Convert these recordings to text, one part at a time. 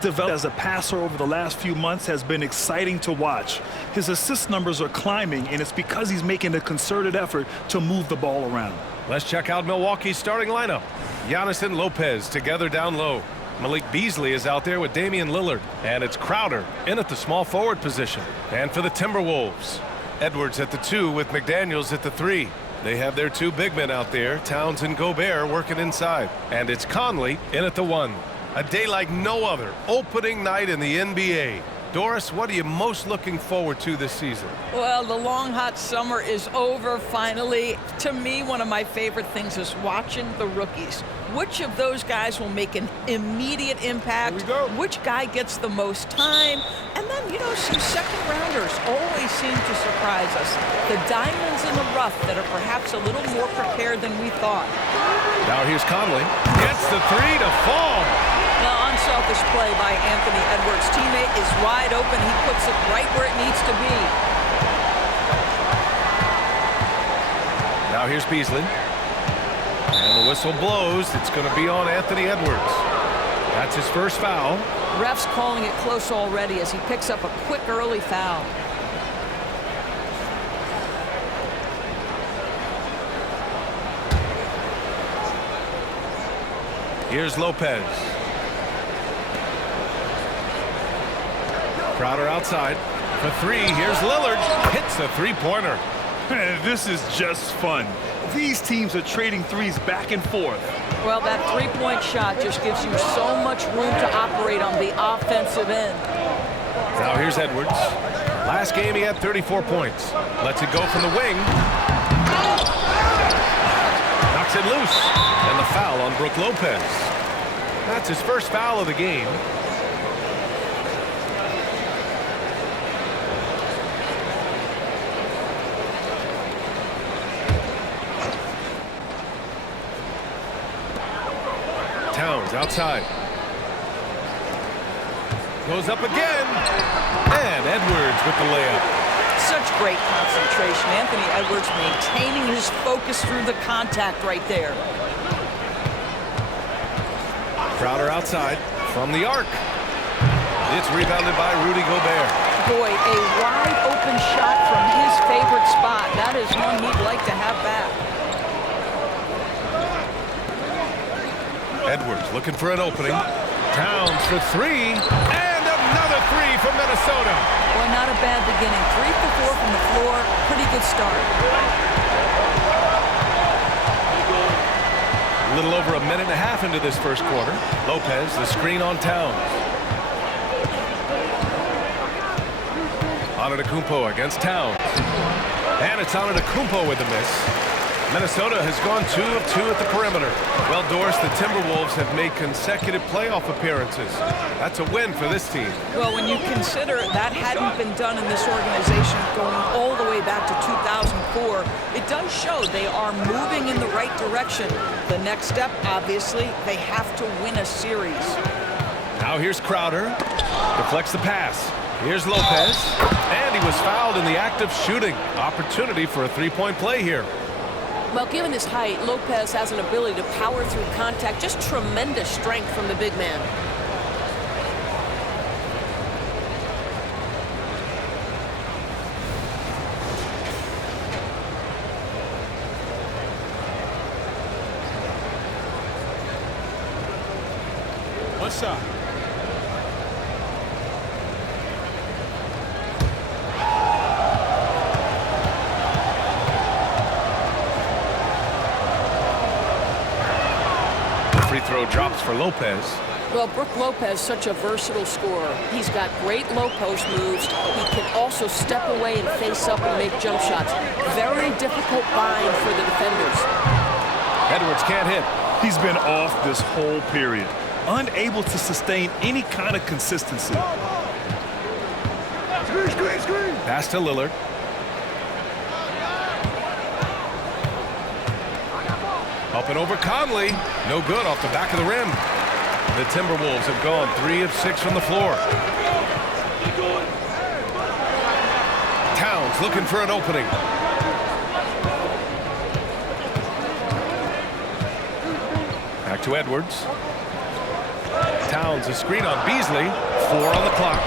Developed as a passer over the last few months has been exciting to watch. His assist numbers are climbing, and it's because he's making a concerted effort to move the ball around. Let's check out Milwaukee's starting lineup. Giannis and Lopez together down low. Malik Beasley is out there with Damian Lillard. And it's Crowder in at the small forward position. And for the Timberwolves, Edwards at the 2 with McDaniels at the 3. They have their 2 big men out there, Towns and Gobert, working inside. And it's Conley in at the 1. A day like no other, opening night in the NBA. Doris, what are you most looking forward to this season? Well, the long, hot summer is over finally. To me, one of my favorite things is watching the rookies. Which of those guys will make an immediate impact? Which guy gets the most time? And then, some second-rounders always seem to surprise us. The diamonds in the rough that are perhaps a little more prepared than we thought. Now here's Conley. Gets the 3 to fall. Now, unselfish play by Anthony Edwards. Teammate is wide open. He puts it right where it needs to be. Now here's Beasley. And the whistle blows. It's going to be on Anthony Edwards. That's his first foul. Ref's calling it close already as he picks up a quick early foul. Here's Lopez. Crowder outside. For 3, here's Lillard. Hits a three-pointer. This is just fun. These teams are trading threes back and forth. Well, that three-point shot just gives you so much room to operate on the offensive end. Now here's Edwards. Last game he had 34 points. Lets it go from the wing. Knocks it loose. And the foul on Brook Lopez. That's his first foul of the game. Towns outside. Goes up again. And Edwards with the layup. Such great concentration. Anthony Edwards maintaining his focus through the contact right there. Crowder outside from the arc. It's rebounded by Rudy Gobert. Boy, a wide open shot from his favorite spot. That is one he'd like to have back. Edwards looking for an opening. Towns for 3. And another 3 from Minnesota. Well, not a bad beginning. 3 for 4 from the floor. Pretty good start. A little over a minute and a half into this first quarter. Lopez, the screen on Towns. Antetokounmpo against Towns. And it's Antetokounmpo with the miss. Minnesota has gone 2 of 2 at the perimeter. Well, Doris, the Timberwolves have made consecutive playoff appearances. That's a win for this team. Well, when you consider that hadn't been done in this organization going all the way back to 2004, it does show they are moving in the right direction. The next step, obviously, they have to win a series. Now here's Crowder. Deflects the pass. Here's Lopez. And he was fouled in the act of shooting. Opportunity for a three-point play here. Well, given his height, Lopez has an ability to power through contact. Just tremendous strength from the big man. What's up? Free throw drops for Lopez. Well, Brook Lopez, such a versatile scorer. He's got great low post moves. He can also step away and face up and make jump shots. Very difficult bind for the defenders. Edwards can't hit. He's been off this whole period, unable to sustain any kind of consistency. Pass to Lillard. Up and over Conley. No good off the back of the rim. The Timberwolves have gone 3 of 6 from the floor. Towns looking for an opening. Back to Edwards. Towns, a screen on Beasley. 4 on the clock.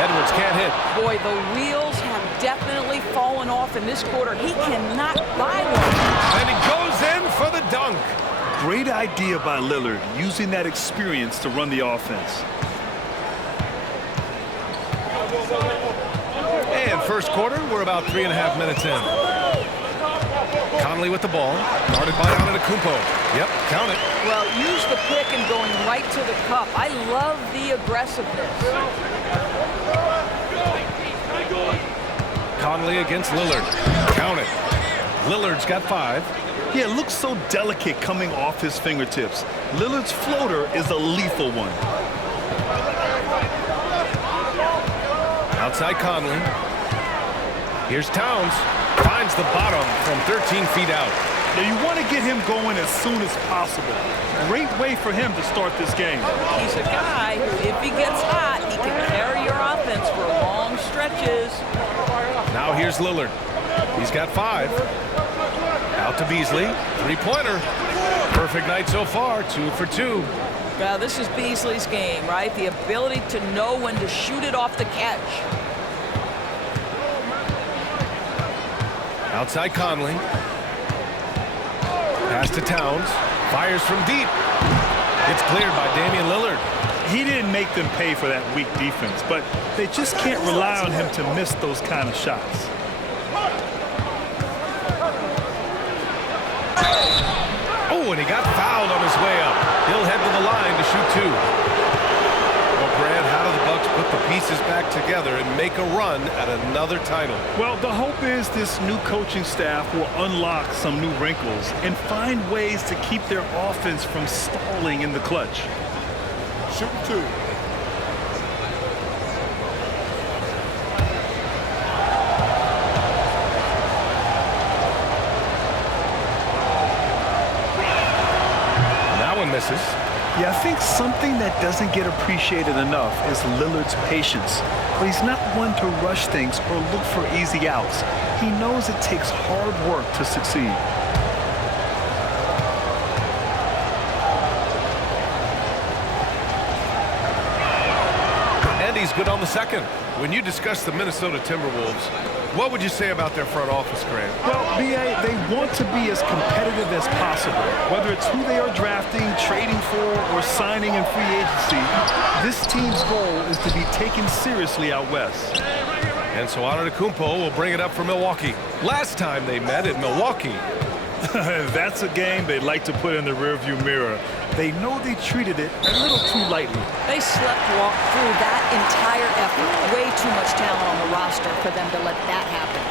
Edwards can't hit. Boy, the wheels have definitely fallen off in this quarter. He cannot buy one. And he goes in for the dunk. Great idea by Lillard, using that experience to run the offense. And first quarter, we're about 3.5 minutes in. Conley with the ball, guarded by Antetokounmpo. Yep, count it. Well, use the pick and going right to the cup. I love the aggressiveness. Conley against Lillard. Count it. Lillard's got 5. Yeah, it looks so delicate coming off his fingertips. Lillard's floater is a lethal one. Outside Conley. Here's Towns. Finds the bottom from 13 feet out. Now you want to get him going as soon as possible. Great way for him to start this game. He's a guy who, if he gets hot, he can carry your offense for long stretches. Now here's Lillard. He's got 5. Out to Beasley. 3-pointer. Perfect night so far. 2 for 2. Now, this is Beasley's game, right? The ability to know when to shoot it off the catch. Outside Conley. Pass to Towns. Fires from deep. It's cleared by Damian Lillard. He didn't make them pay for that weak defense, but they just can't rely on him to miss those kind of shots. Oh, and he got fouled on his way up. He'll head to the line to shoot 2. Well, Grant, how do the Bucks put the pieces back together and make a run at another title? Well, the hope is this new coaching staff will unlock some new wrinkles and find ways to keep their offense from stalling in the clutch. Shooting 2. Misses. Yeah, I think something that doesn't get appreciated enough is Lillard's patience. But he's not one to rush things or look for easy outs. He knows it takes hard work to succeed. And he's good on the second. When you discuss the Minnesota Timberwolves, what would you say about their front office, Grant? Well, B.A., they want to be as competitive as possible. Whether it's who they are drafting, trading for, or signing in free agency, this team's goal is to be taken seriously out west. And so Antetokounmpo will bring it up for Milwaukee. Last time they met in Milwaukee. That's a game they'd like to put in the rearview mirror. They know they treated it a little too lightly. They sleptwalked through that entire effort. Way too much talent on the roster for them to let that happen.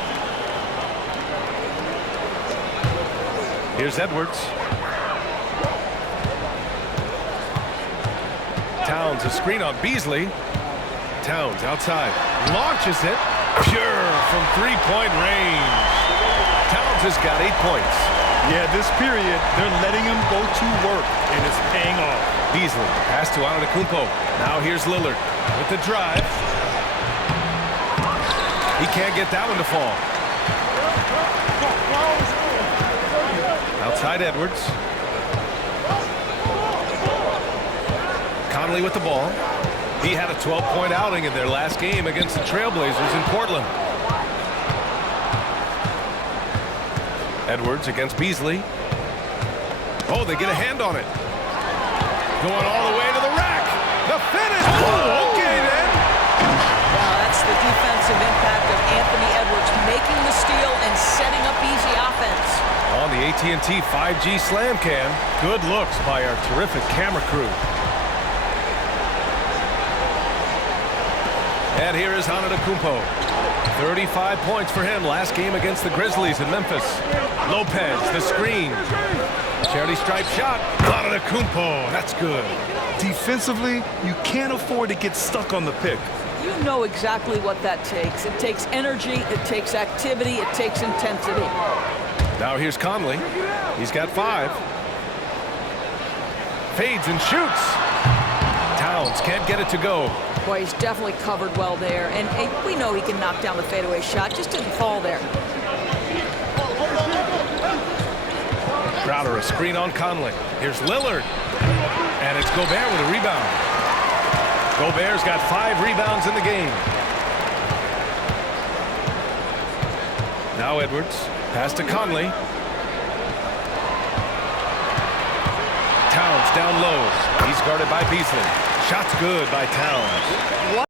Here's Edwards. Towns, a screen on Beasley. Towns outside. Launches it. Pure from three-point range. Towns has got 8 points. Yeah, this period, they're letting him go to work, and it's paying off. Beasley, pass to Antetokounmpo. Now here's Lillard with the drive. He can't get that one to fall. Outside Edwards. Conley with the ball. He had a 12-point outing in their last game against the Trailblazers in Portland. Edwards against Beasley. Oh, they get a hand on it. Going all the way to the rack. The finish. Oh, okay, then. Wow, that's the defensive impact of Anthony Edwards making the steal and setting up easy offense. On the AT&T 5G Slam Cam, good looks by our terrific camera crew. And here is Antetokounmpo. 35 points for him last game against the Grizzlies in Memphis. Lopez, the screen. Charity stripe shot. Antetokounmpo, that's good. Defensively, you can't afford to get stuck on the pick. You know exactly what that takes. It takes energy, it takes activity, it takes intensity. Now here's Conley. He's got 5. Fades and shoots. Towns can't get it to go. Boy, he's definitely covered well there. And we know he can knock down the fadeaway shot. Just didn't fall there. Crowder, a screen on Conley. Here's Lillard. And it's Gobert with a rebound. Gobert's got 5 rebounds in the game. Now Edwards. Pass to Conley. Towns down low. He's guarded by Beasley. Shot's good by Towns. What?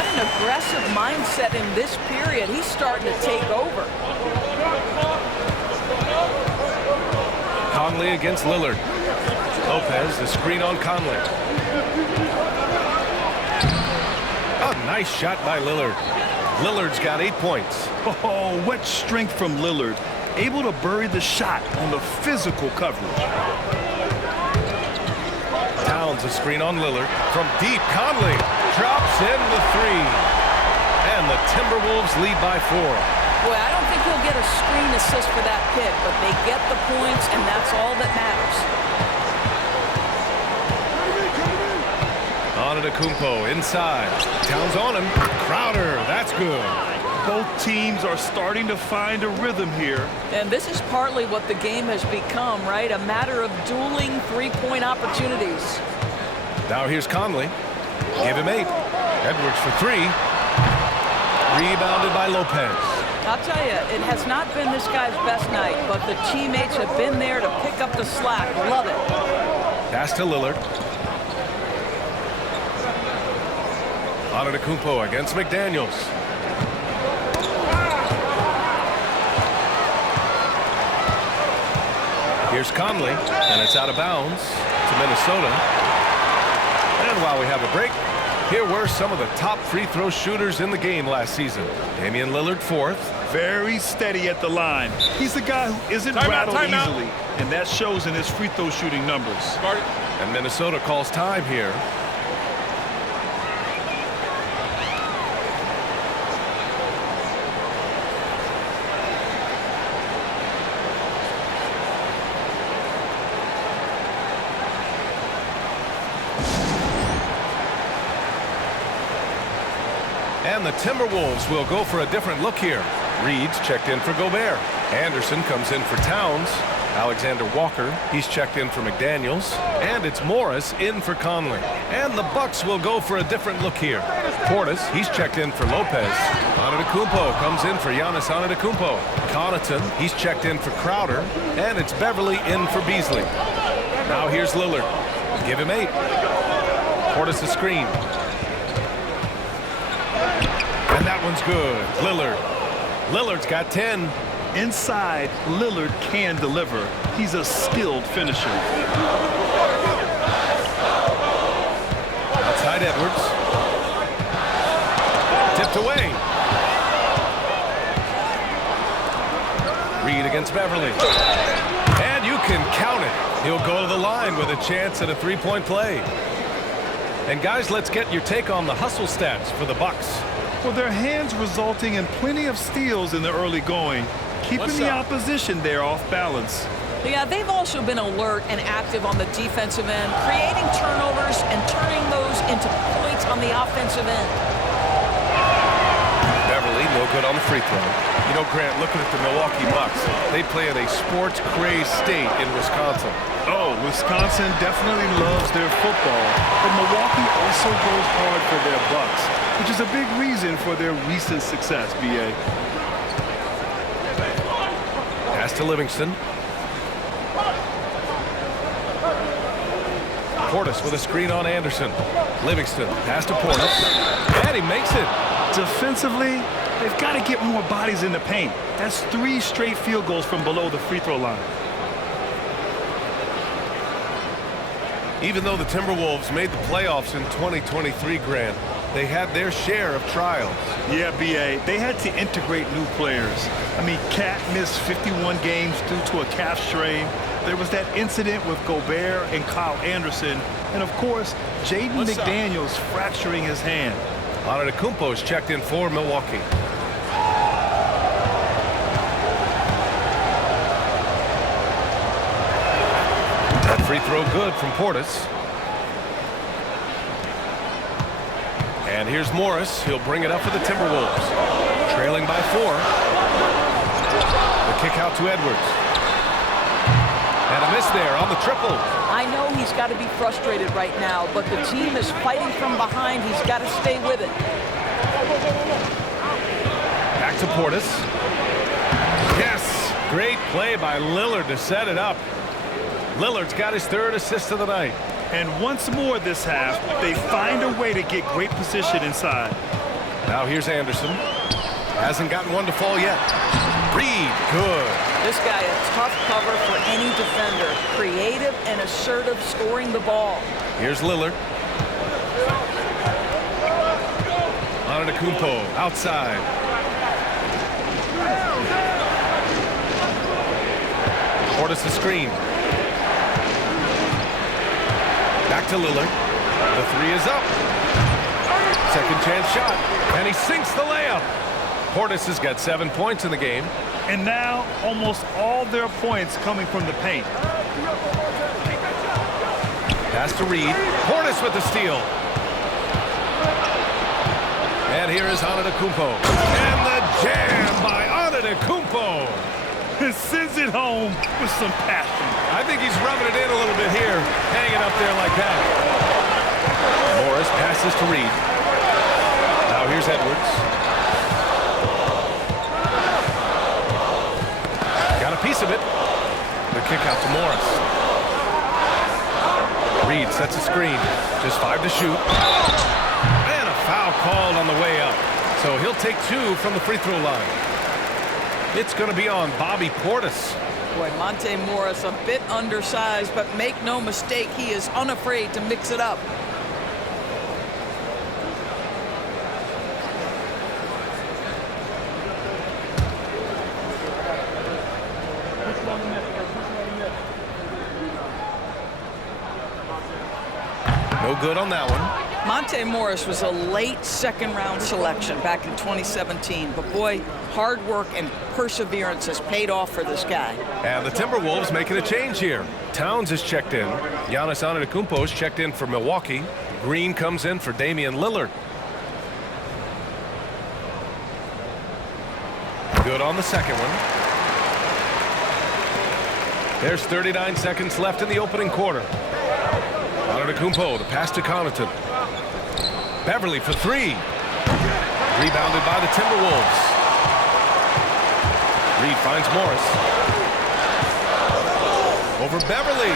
An aggressive mindset in this period. He's starting to take over. Conley against Lillard. Lopez, the screen on Conley. A nice shot by Lillard. Lillard's got 8 points. Oh, what strength from Lillard. Able to bury the shot on the physical coverage. Towns, a screen on Lillard. From deep, Conley drops in the 3. And the Timberwolves lead by 4. Boy, I don't think he'll get a screen assist for that pick, but they get the points, and that's all that matters. Antetokounmpo inside. Towns on him. Crowder, that's good. Both teams are starting to find a rhythm here. And this is partly what the game has become, right? A matter of dueling three-point opportunities. Now here's Conley. Give him 8. Edwards for 3. Rebounded by Lopez. I'll tell you, it has not been this guy's best night, but the teammates have been there to pick up the slack. Love it. Pass to Lillard. Antetokounmpo against McDaniels. Here's Conley, and it's out of bounds to Minnesota. And while we have a break, here were some of the top free throw shooters in the game last season. Damian Lillard 4th. Very steady at the line. He's the guy who isn't rattled easily, and that shows in his free throw shooting numbers. And Minnesota calls time here. And the Timberwolves will go for a different look here. Reed's checked in for Gobert. Anderson comes in for Towns. Alexander Walker, he's checked in for McDaniels. And it's Morris in for Conley. And the Bucks will go for a different look here. Portis, he's checked in for Lopez. Antetokounmpo comes in for Giannis Antetokounmpo. Connaughton, he's checked in for Crowder. And it's Beverly in for Beasley. Now here's Lillard. Give him 8. Portis a screen. And that one's good. Lillard's got 10. Inside, Lillard can deliver. He's a skilled finisher. Outside Edwards. Tipped away. Reed against Beverly. And you can count it. He'll go to the line with a chance at a 3-point play. And guys, let's get your take on the hustle stats for the Bucks. Well, their hands resulting in plenty of steals in the early going, keeping the opposition there off balance. Yeah, they've also been alert and active on the defensive end, creating turnovers and turning those into points on the offensive end. Beverly, no good on the free throw. You know, Grant, looking at the Milwaukee Bucks, they play in a sports-crazed state in Wisconsin. Oh, Wisconsin definitely loves their football, but Milwaukee also goes hard for their Bucks, which is a big reason for their recent success, B.A. Pass to Livingston. Portis with a screen on Anderson. Livingston, pass to Portis. And he makes it. Defensively, they've got to get more bodies in the paint. That's 3 straight field goals from below the free throw line. Even though the Timberwolves made the playoffs in 2023, Grant, they had their share of trials. Yeah, B.A., they had to integrate new players. I mean, Cat missed 51 games due to a calf strain. There was that incident with Gobert and Kyle Anderson. And, of course, Jaden McDaniels fracturing his hand. Antetokounmpo is checked in for Milwaukee. That free throw good from Portis. And here's Morris. He'll bring it up for the Timberwolves. Trailing by 4. The kick out to Edwards. And a miss there on the triple. I know he's got to be frustrated right now, but the team is fighting from behind. He's got to stay with it. Back to Portis. Yes! Great play by Lillard to set it up. Lillard's got his 3rd assist of the night. And once more this half, they find a way to get great position inside. Now here's Anderson. Hasn't gotten one to fall yet. Reed, good. This guy a tough cover for any defender. Creative and assertive scoring the ball. Here's Lillard. Antetokounmpo outside. Portis the screen. Back to Lillard. The 3 is up. Second chance shot. And he sinks the layup. Portis has got 7 points in the game. And now almost all their points coming from the paint. Pass to Reed. Portis with the steal. And here is Antetokounmpo. And the jam by Antetokounmpo. Sends it home with some passion. I think he's rubbing it in a little bit here. Hanging up there like that. Morris passes to Reed. Now here's Edwards. Got a piece of it. The kick out to Morris. Reed sets a screen. Just 5 to shoot. And a foul called on the way up. So he'll take 2 from the free throw line. It's going to be on Bobby Portis. Boy, Monte Morris a bit undersized, but make no mistake, he is unafraid to mix it up. No good on that one. Monte Morris was a late second-round selection back in 2017, but boy, hard work and perseverance has paid off for this guy. And the Timberwolves making a change here. Towns is checked in. Giannis Antetokounmpo is checked in for Milwaukee. Green comes in for Damian Lillard. Good on the second one. There's 39 seconds left in the opening quarter. Antetokounmpo, the pass to Connaughton. Beverly for 3. Rebounded by the Timberwolves. Reed finds Morris. Over Beverly.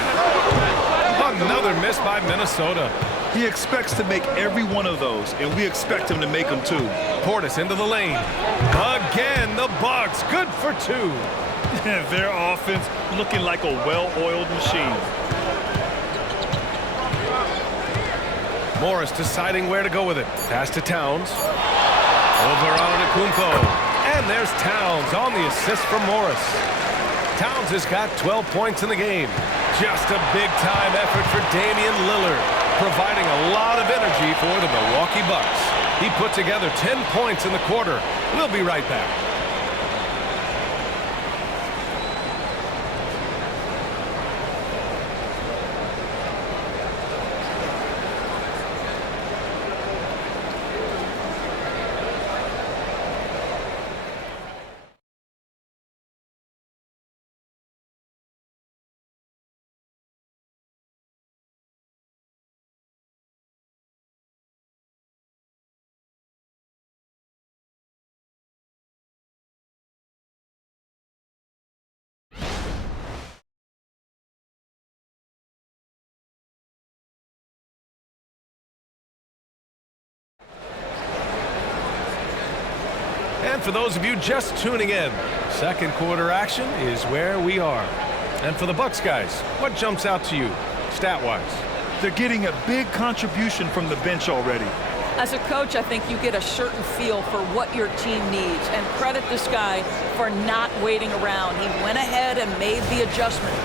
Another miss by Minnesota. He expects to make every one of those, and we expect him to make them too. Portis into the lane. Again, the Bucks. Good for 2. Their offense looking like a well-oiled machine. Morris deciding where to go with it. Pass to Towns. Over Antetokounmpo. And there's Towns on the assist from Morris. Towns has got 12 points in the game. Just a big-time effort for Damian Lillard, providing a lot of energy for the Milwaukee Bucks. He put together 10 points in the quarter. We'll be right back. And for those of you just tuning in, second quarter action is where we are. And for the Bucks guys, what jumps out to you, stat-wise? They're getting a big contribution from the bench already. As a coach, I think you get a certain feel for what your team needs, and credit this guy for not waiting around. He went ahead and made the adjustment.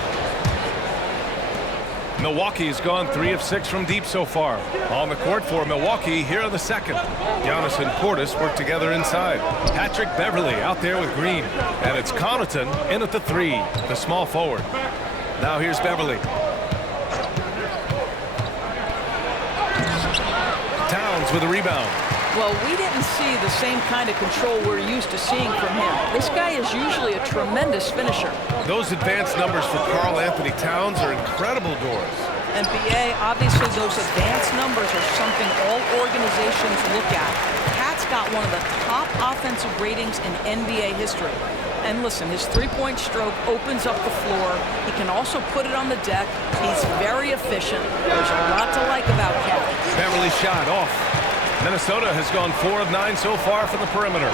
Milwaukee's gone 3 of 6 from deep so far. On the court for Milwaukee here in the second. Giannis and Portis work together inside. Patrick Beverly out there with Green. And it's Connaughton in at the 3, the small forward. Now here's Beverly. Towns Simmons with a rebound. Well, we didn't see the same kind of control we're used to seeing from him. This guy is usually a tremendous finisher. Those advanced numbers for Karl Anthony Towns are incredible, Doris. And BA, obviously those advanced numbers are something all organizations look at. Pat's got one of the top offensive ratings in NBA history. And listen, his three-point stroke opens up the floor. He can also put it on the deck. He's very efficient. There's a lot to like about Cat. Beverly shot off. Minnesota has gone 4 of 9 so far from the perimeter.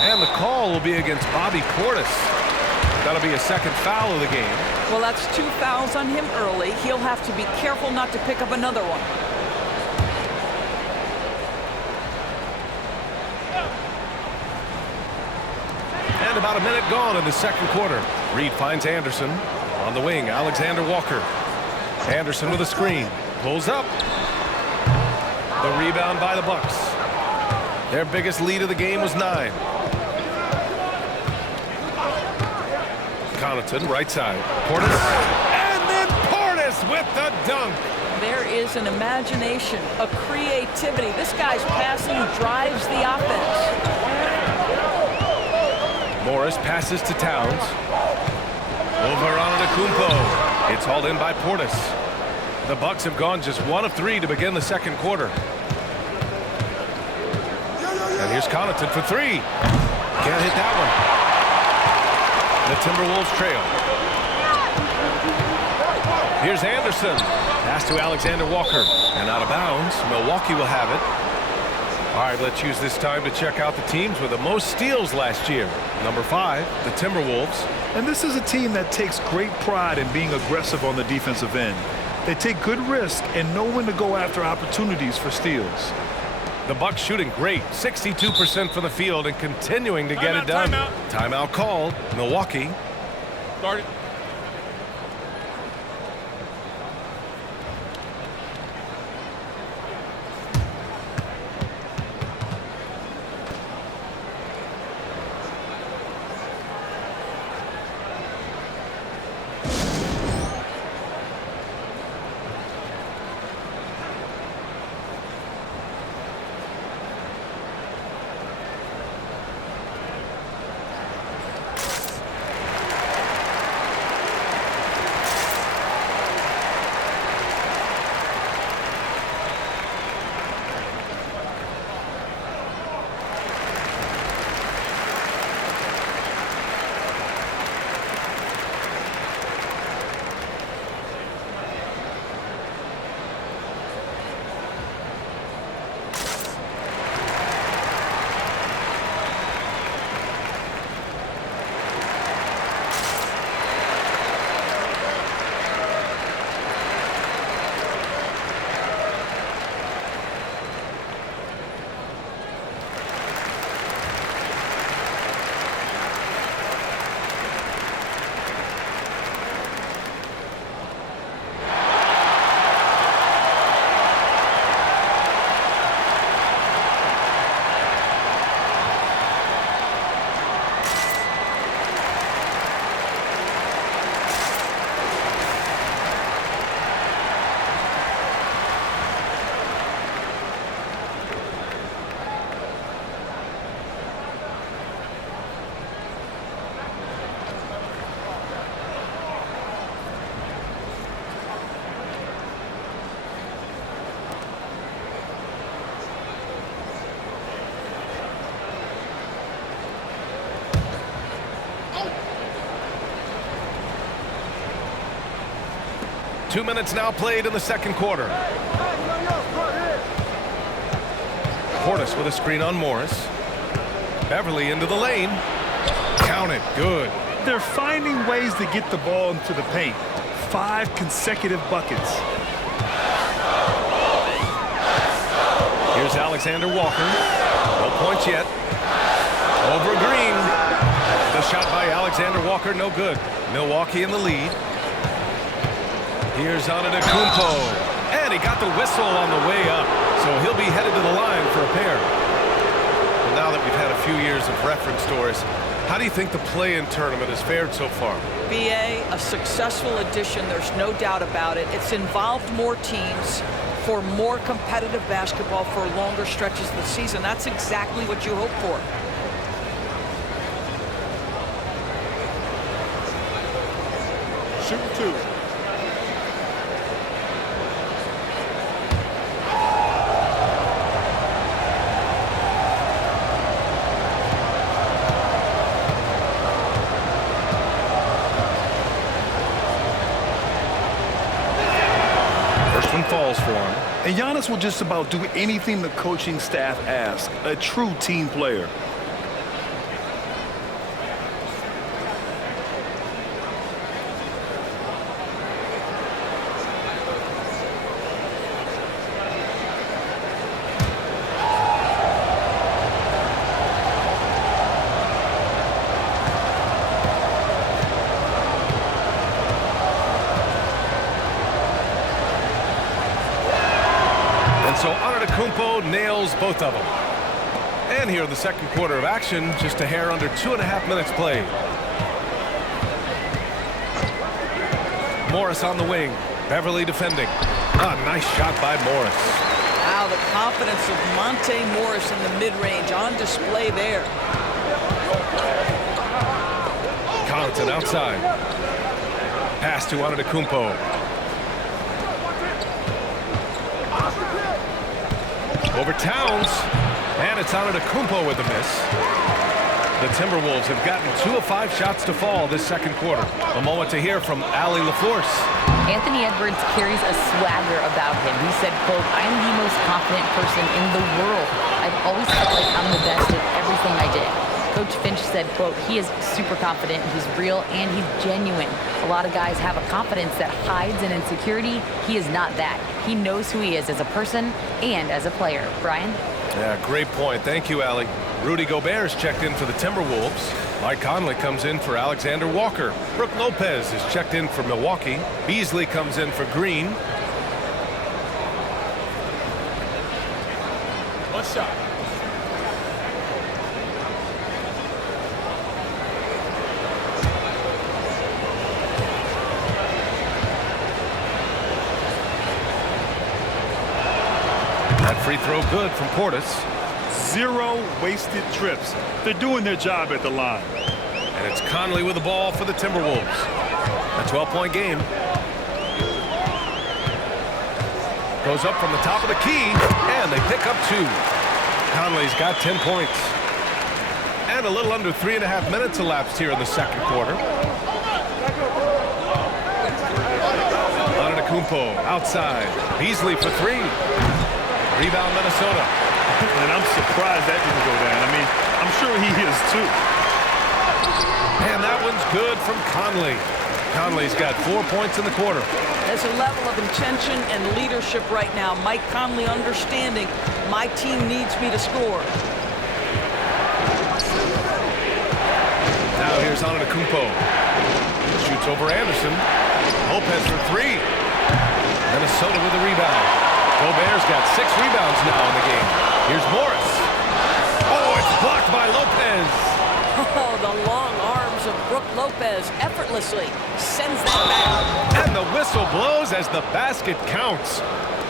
And the call will be against Bobby Portis. That'll be a second foul of the game. Well, that's 2 fouls on him early. He'll have to be careful not to pick up another one. And about a minute gone in the second quarter. Reed finds Anderson on the wing. Alexander Walker. Anderson with a screen. Pulls up. The rebound by the Bucks. Their biggest lead of the game was 9. Connaughton, right side. Portis. And then Portis with the dunk. There is an imagination, a creativity. This guy's passing drives the offense. Morris passes to Towns. Over on Antetokounmpo. It's hauled in by Portis. The Bucks have gone just 1 of 3 to begin the second quarter. And here's Connaughton for 3. Can't hit that one. The Timberwolves trail. Here's Anderson. Pass to Alexander Walker. And out of bounds. Milwaukee will have it. All right, let's use this time to check out the teams with the most steals last year. Number 5, the Timberwolves. And this is a team that takes great pride in being aggressive on the defensive end. They take good risk and know when to go after opportunities for steals. The Bucks shooting great, 62% from the field and continuing to get it done. Timeout called. Milwaukee. Start it. Two minutes now played in the second quarter. Portis with a screen on Morris. Beverly into the lane. Count it. Good. They're finding ways to get the ball into the paint. 5 consecutive buckets. Here's Alexander Walker. No points yet. Over Green. The shot by Alexander Walker, no good. Milwaukee in the lead. Here's Antetokounmpo. And he got the whistle on the way up. So he'll be headed to the line for a pair. Well, now that we've had a few years of reference, Doris, how do you think the play-in tournament has fared so far? BA, a successful addition, there's no doubt about it. It's involved more teams. for more competitive basketball for longer stretches of the season. That's exactly what you hope for. Shooting 2. First one falls for him. And Giannis will just about do anything the coaching staff asks. A true team player. So Antetokounmpo nails both of them. And here in the second quarter of action, just a hair under 2.5 minutes played. Morris on the wing. Beverly defending. Nice shot by Morris. Wow, the confidence of Monte Morris in the mid-range on display there. Connaughton outside. Pass to Antetokounmpo. Over Towns, and it's Antetokounmpo with a miss. The Timberwolves have gotten 2 of 5 shots to fall this second quarter. A moment to hear from Allie LaForce. Anthony Edwards carries a swagger about him. He said, quote, "I am the most confident person in the world. I've always felt like I'm the best at everything I did." Coach Finch said, quote, "He is super confident, he's real, and he's genuine. A lot of guys have a confidence that hides an insecurity. He is not that. He knows who he is as a person and as a player." Brian? Yeah, great point. Thank you, Allie. Rudy Gobert's checked in for the Timberwolves. Mike Conley comes in for Alexander Walker. Brooke Lopez is checked in for Milwaukee. Beasley comes in for Green. One shot. That free throw good from Portis. 0 wasted trips. They're doing their job at the line. And it's Conley with the ball for the Timberwolves. A 12-point game. Goes up from the top of the key, and they pick up 2. Conley's got 10 points. And a little under 3.5 minutes elapsed here in the second quarter. Antetokounmpo outside. Beasley for 3. Rebound Minnesota. And I'm surprised that didn't go down. I mean, I'm sure he is too. And that one's good from Conley. Conley's got 4 points in the quarter. There's a level of intention and leadership right now. Mike Conley understanding my team needs me to score. Now here's Antetokounmpo. Shoots over Anderson. Lopez for 3. Minnesota with the rebound. Gobert's got 6 rebounds now in the game. Here's Morris. Oh, it's blocked by Lopez. Oh, the long arms of Brooke Lopez effortlessly sends that back. And the whistle blows as the basket counts.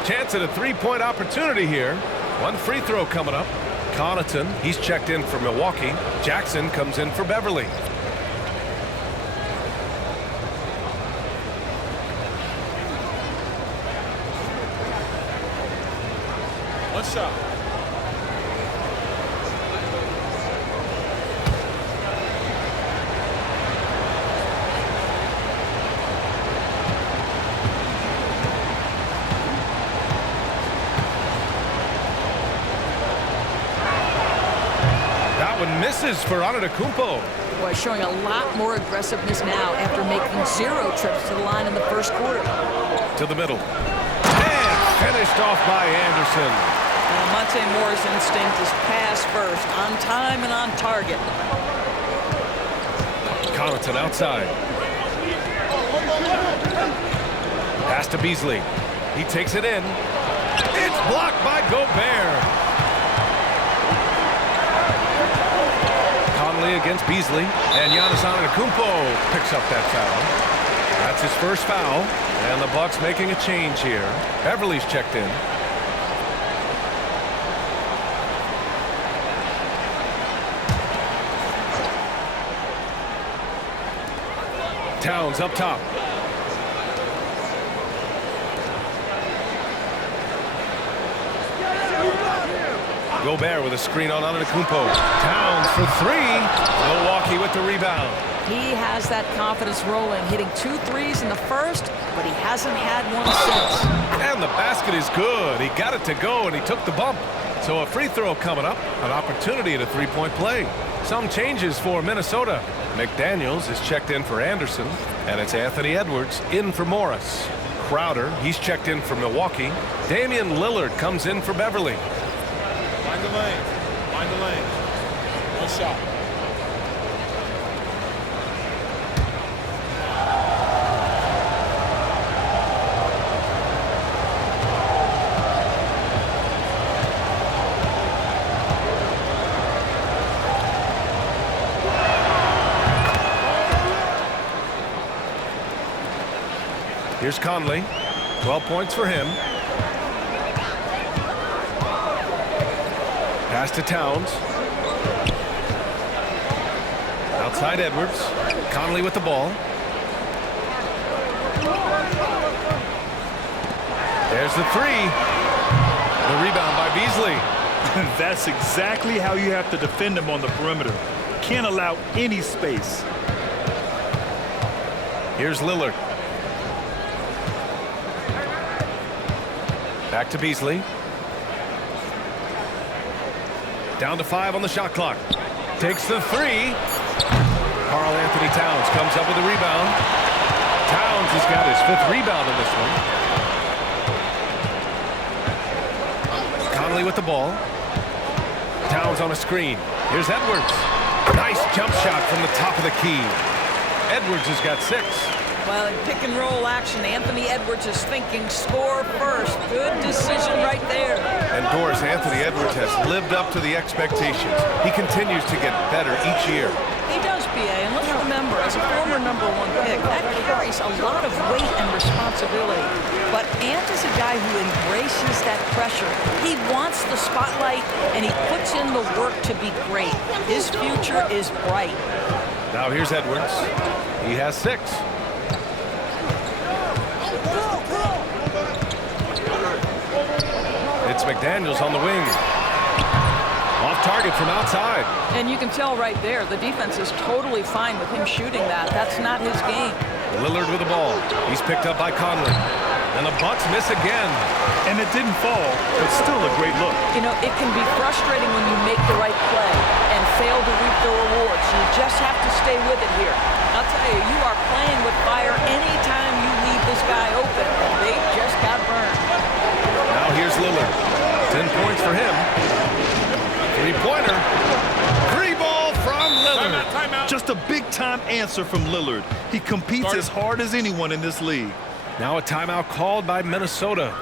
Chance at a 3-point opportunity here. One free throw coming up. Connaughton, he's checked in for Milwaukee. Jackson comes in for Beverly. One shot. That one misses for Antetokounmpo. Boy, showing a lot more aggressiveness now after making 0 trips to the line in the first quarter. To the middle. And finished off by Anderson. Monte Morris' instinct is pass first, on time and on target. Connaughton outside. Pass to Beasley. He takes it in. It's blocked by Gobert. Conley against Beasley. And Giannis Antetokounmpo picks up that foul. That's his first foul, and the Bucks making a change here. Beverly's checked in. Towns up top. Gobert with a screen on Antetokounmpo. Towns for three. Milwaukee with the rebound. He has that confidence rolling, hitting 2 threes in the first, but he hasn't had one since. And the basket is good. He got it to go, and he took the bump. So a free throw coming up, an opportunity at a three-point play. Some changes for Minnesota. McDaniels is checked in for Anderson, and it's Anthony Edwards in for Morris. Crowder, he's checked in for Milwaukee. Damian Lillard comes in for Beverly. Find the lane. Find the lane. One shot. Here's Conley. 12 points for him. Pass to Towns. Outside Edwards. Conley with the ball. There's the three. The rebound by Beasley. That's exactly how you have to defend him on the perimeter. Can't allow any space. Here's Lillard. Back to Beasley. Down to 5 on the shot clock. Takes the three. Karl Anthony Towns comes up with a rebound. Towns has got his 5th rebound in this one. Conley with the ball. Towns on a screen. Here's Edwards. Nice jump shot from the top of the key. Edwards has got 6. Well, in pick and roll action, Anthony Edwards is thinking score first. Good decision right there. And Doris, Anthony Edwards has lived up to the expectations. He continues to get better each year. He does, B.A., and let's remember, as a former #1 pick, that carries a lot of weight and responsibility. But Ant is a guy who embraces that pressure. He wants the spotlight, and he puts in the work to be great. His future is bright. Now here's Edwards. He has 6. It's McDaniels on the wing. Off target from outside. And you can tell right there, the defense is totally fine with him shooting that. That's not his game. Lillard with the ball. He's picked up by Conley. And the Bucks miss again. And it didn't fall, but still a great look. You know, it can be frustrating when you make the right play and fail to reap the rewards. You just have to stay with it here. I'll tell you, you are playing with fire anytime you leave this guy open. They just got burned. Now here's Lillard. 10 points for him. 3-pointer. 3 ball from Lillard. Timeout. Just a big-time answer from Lillard. He competes as hard as anyone in this league. Now a timeout called by Minnesota.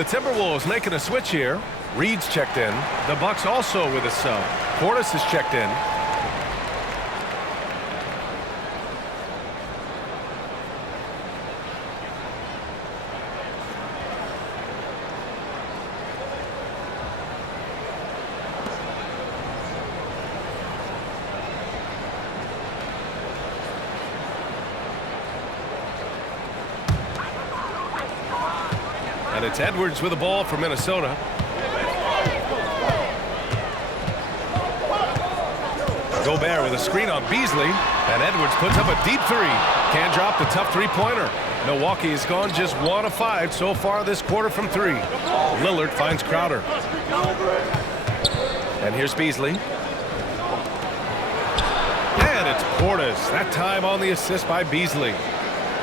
The Timberwolves making a switch here. Reed's checked in. The Bucks also with a sub. Portis is checked in. And it's Edwards with the ball for Minnesota. Gobert with a screen on Beasley, and Edwards puts up a deep three. Can't drop the tough three-pointer. Milwaukee has gone just 1 of 5 so far this quarter from 3. Lillard finds Crowder. And here's Beasley. And it's Portis. That time on the assist by Beasley.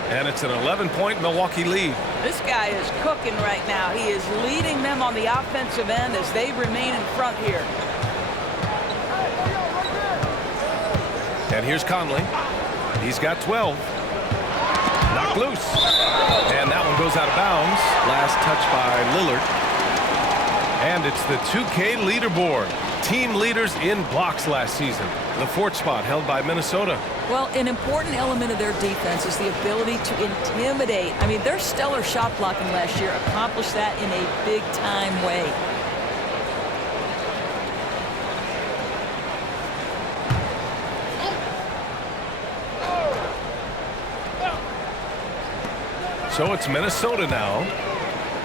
And it's an 11-point Milwaukee lead. This guy is cooking right now. He is leading them on the offensive end as they remain in front here. And here's Conley. He's got 12. Knocked loose. And that one goes out of bounds. Last touch by Lillard. And it's the 2K leaderboard. Team leaders in blocks last season. The 4th spot held by Minnesota. Well, an important element of their defense is the ability to intimidate. I mean, their stellar shot blocking last year accomplished that in a big-time way. So it's Minnesota now.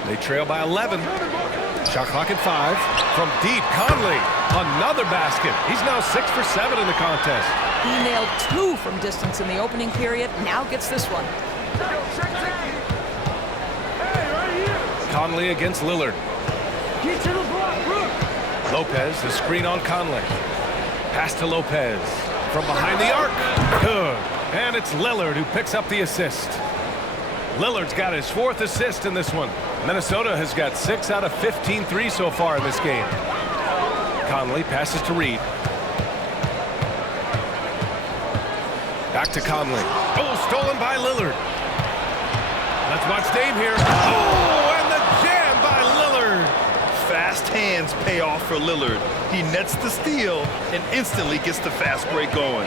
They trail by 11. Shot clock at 5. From deep, Conley. Another basket. He's now 6 for 7 in the contest. He nailed 2 from distance in the opening period. Now gets this one. Conley against Lillard. Lopez, the screen on Conley. Pass to Lopez. From behind the arc. Good. And it's Lillard who picks up the assist. Lillard's got his 4th assist in this one. Minnesota has got 6 out of 15 threes so far in this game. Conley passes to Reed. Back to Conley. Oh, stolen by Lillard. Let's watch Dame here. Oh, and the jam by Lillard. Fast hands pay off for Lillard. He nets the steal and instantly gets the fast break going.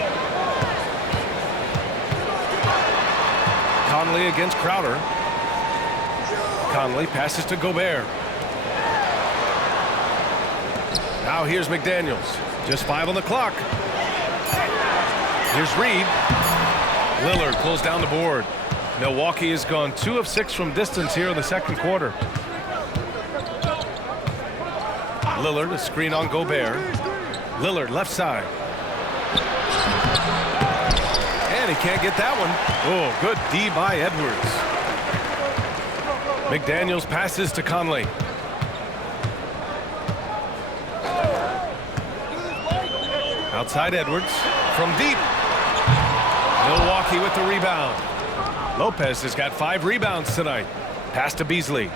Conley against Crowder. Conley passes to Gobert. Now here's McDaniels. Just 5 on the clock. Here's Reed. Lillard pulls down the board. Milwaukee has gone 2 of 6 from distance here in the second quarter. Lillard, a screen on Gobert. Lillard left side. And he can't get that one. Oh, good D by Edwards. McDaniels passes to Conley. Outside Edwards. From deep. Milwaukee with the rebound. Lopez has got 5 rebounds tonight. Pass to Beasley.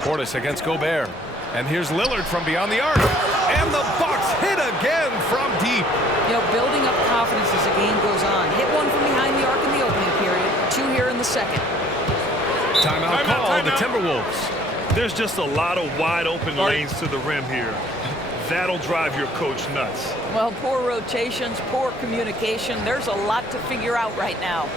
Portis against Gobert. And here's Lillard from beyond the arc. And the Bucks hit again from deep. You know, building up confidence as the game goes on. Hit one from behind the arc in the opening period. 2 here in the second. Timeout call, the Timberwolves. There's just a lot of wide open lanes to the rim here. That'll drive your coach nuts. Well, poor rotations, poor communication. There's a lot to figure out right now.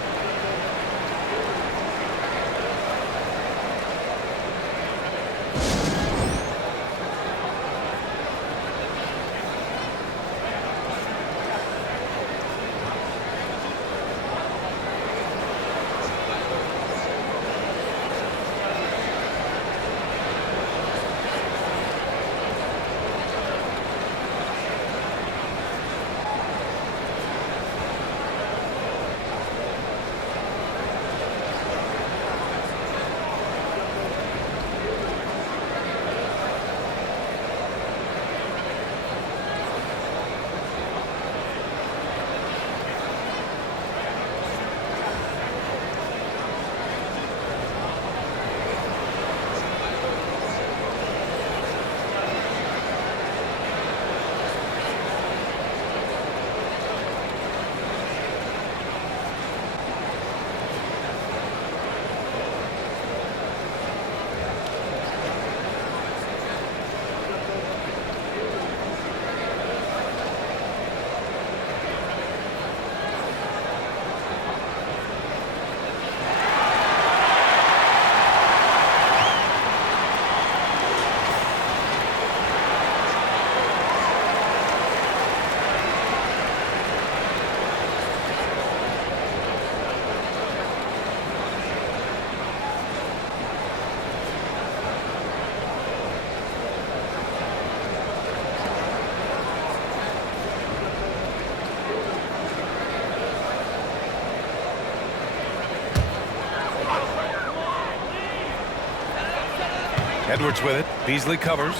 Edwards with it. Beasley covers.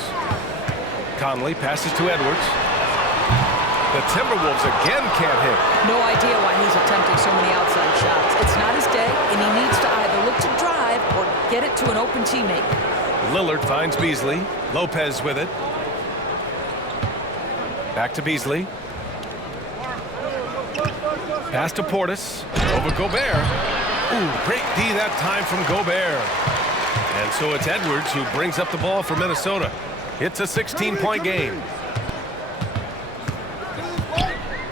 Conley passes to Edwards. The Timberwolves again can't hit. No idea why he's attempting so many outside shots. It's not his day, and he needs to either look to drive or get it to an open teammate. Lillard finds Beasley. Lopez with it. Back to Beasley. Pass to Portis. Over Gobert. Ooh, great D that time from Gobert. And so it's Edwards who brings up the ball for Minnesota. It's a 16-point game.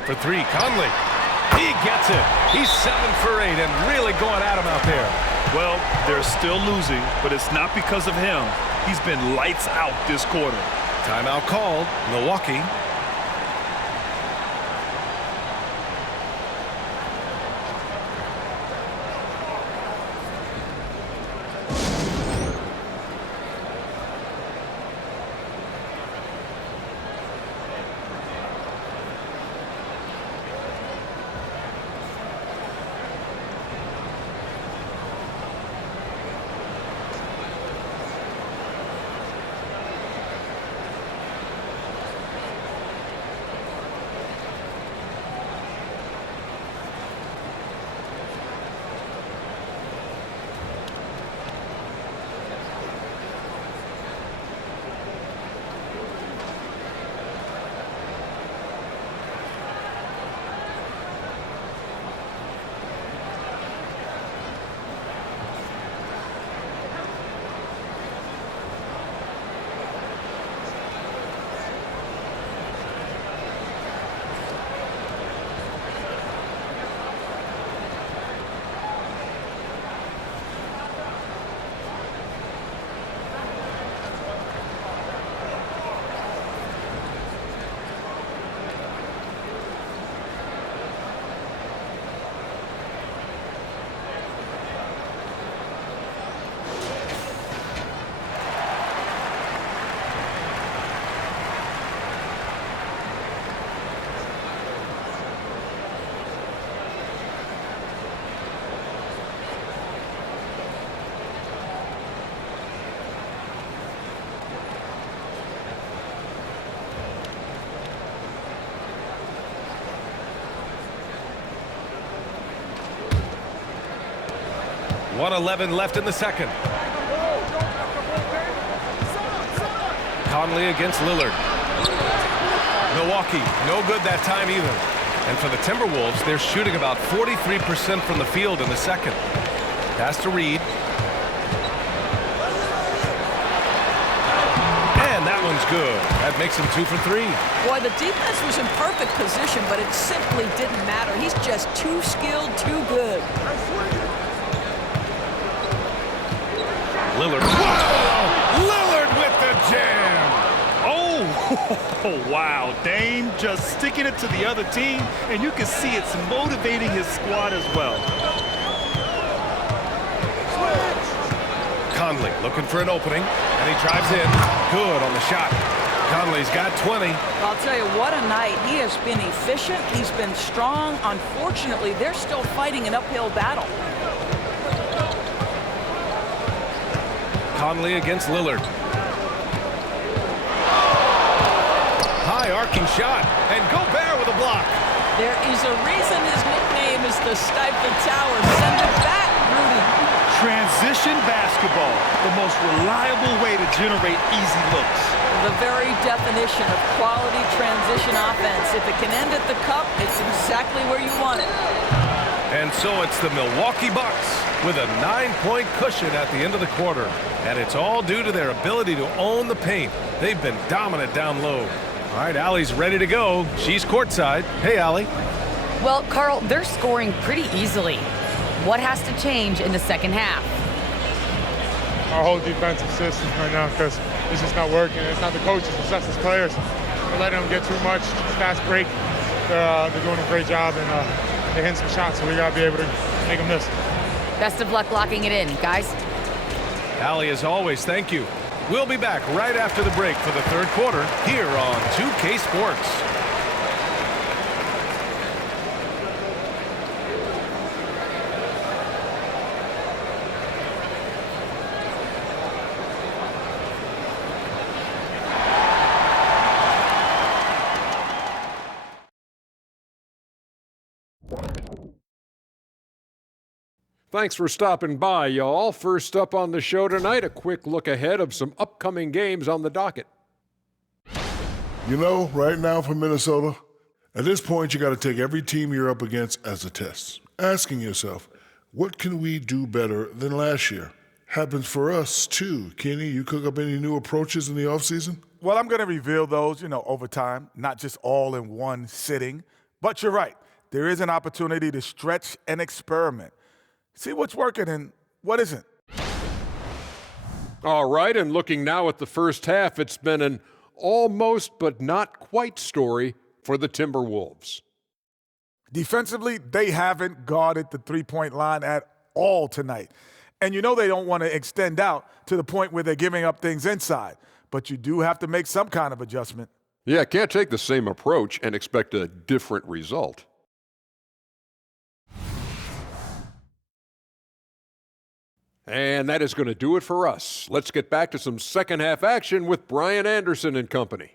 For three, Conley. He gets it. He's 7 for 8 and really going at him out there. Well, they're still losing, but it's not because of him. He's been lights out this quarter. Timeout called. Milwaukee. .11 left in the second. Conley against Lillard. Milwaukee, no good that time either. And for the Timberwolves, they're shooting about 43% from the field in the second. Pass to Reed. And that one's good. That makes him 2 for 3. Boy, the defense was in perfect position, but it simply didn't matter. He's just too skilled, too good. Lillard. Whoa! Lillard with the jam! Oh, wow. Dame just sticking it to the other team, and you can see it's motivating his squad as well. Conley looking for an opening, and he drives in. Good on the shot. Conley's got 20. I'll tell you, what a night. He has been efficient. He's been strong. Unfortunately, they're still fighting an uphill battle. Conley against Lillard. High arcing shot, and Gobert with a block. There is a reason his nickname is the Stifle Tower. Send it back, Rudy. Transition basketball, the most reliable way to generate easy looks. The very definition of quality transition offense. If it can end at the cup, it's exactly where you want it. And so it's the Milwaukee Bucks with a 9-point cushion at the end of the quarter. And it's all due to their ability to own the paint. They've been dominant down low. All right, Allie's ready to go. She's courtside. Hey, Allie. Well, Carl, they're scoring pretty easily. What has to change in the second half? Our whole defensive system right now, because it's just not working. It's not the coaches, it's us as players. We're letting them get too much, fast break. They're doing a great job, and they're hitting some shots, so we got to be able to make them miss. Best of luck locking it in, guys. Allie, as always, thank you. We'll be back right after the break for the third quarter here on 2K Sports. Thanks for stopping by, y'all. First up on the show tonight, a quick look ahead of some upcoming games on the docket. You know, right now for Minnesota, at this point you got to take every team you're up against as a test. Asking yourself, what can we do better than last year? Happens for us too. Kenny, you cook up any new approaches in the offseason? Well, I'm going to reveal those, over time, not just all in one sitting. But you're right. There is an opportunity to stretch and experiment. See what's working and what isn't. All right, and looking now at the first half, it's been an almost but not quite story for the Timberwolves. Defensively, they haven't guarded the three-point line at all tonight. And you know they don't want to extend out to the point where they're giving up things inside. But you do have to make some kind of adjustment. Yeah, can't take the same approach and expect a different result. And that is going to do it for us. Let's get back to some second half action with Brian Anderson and company.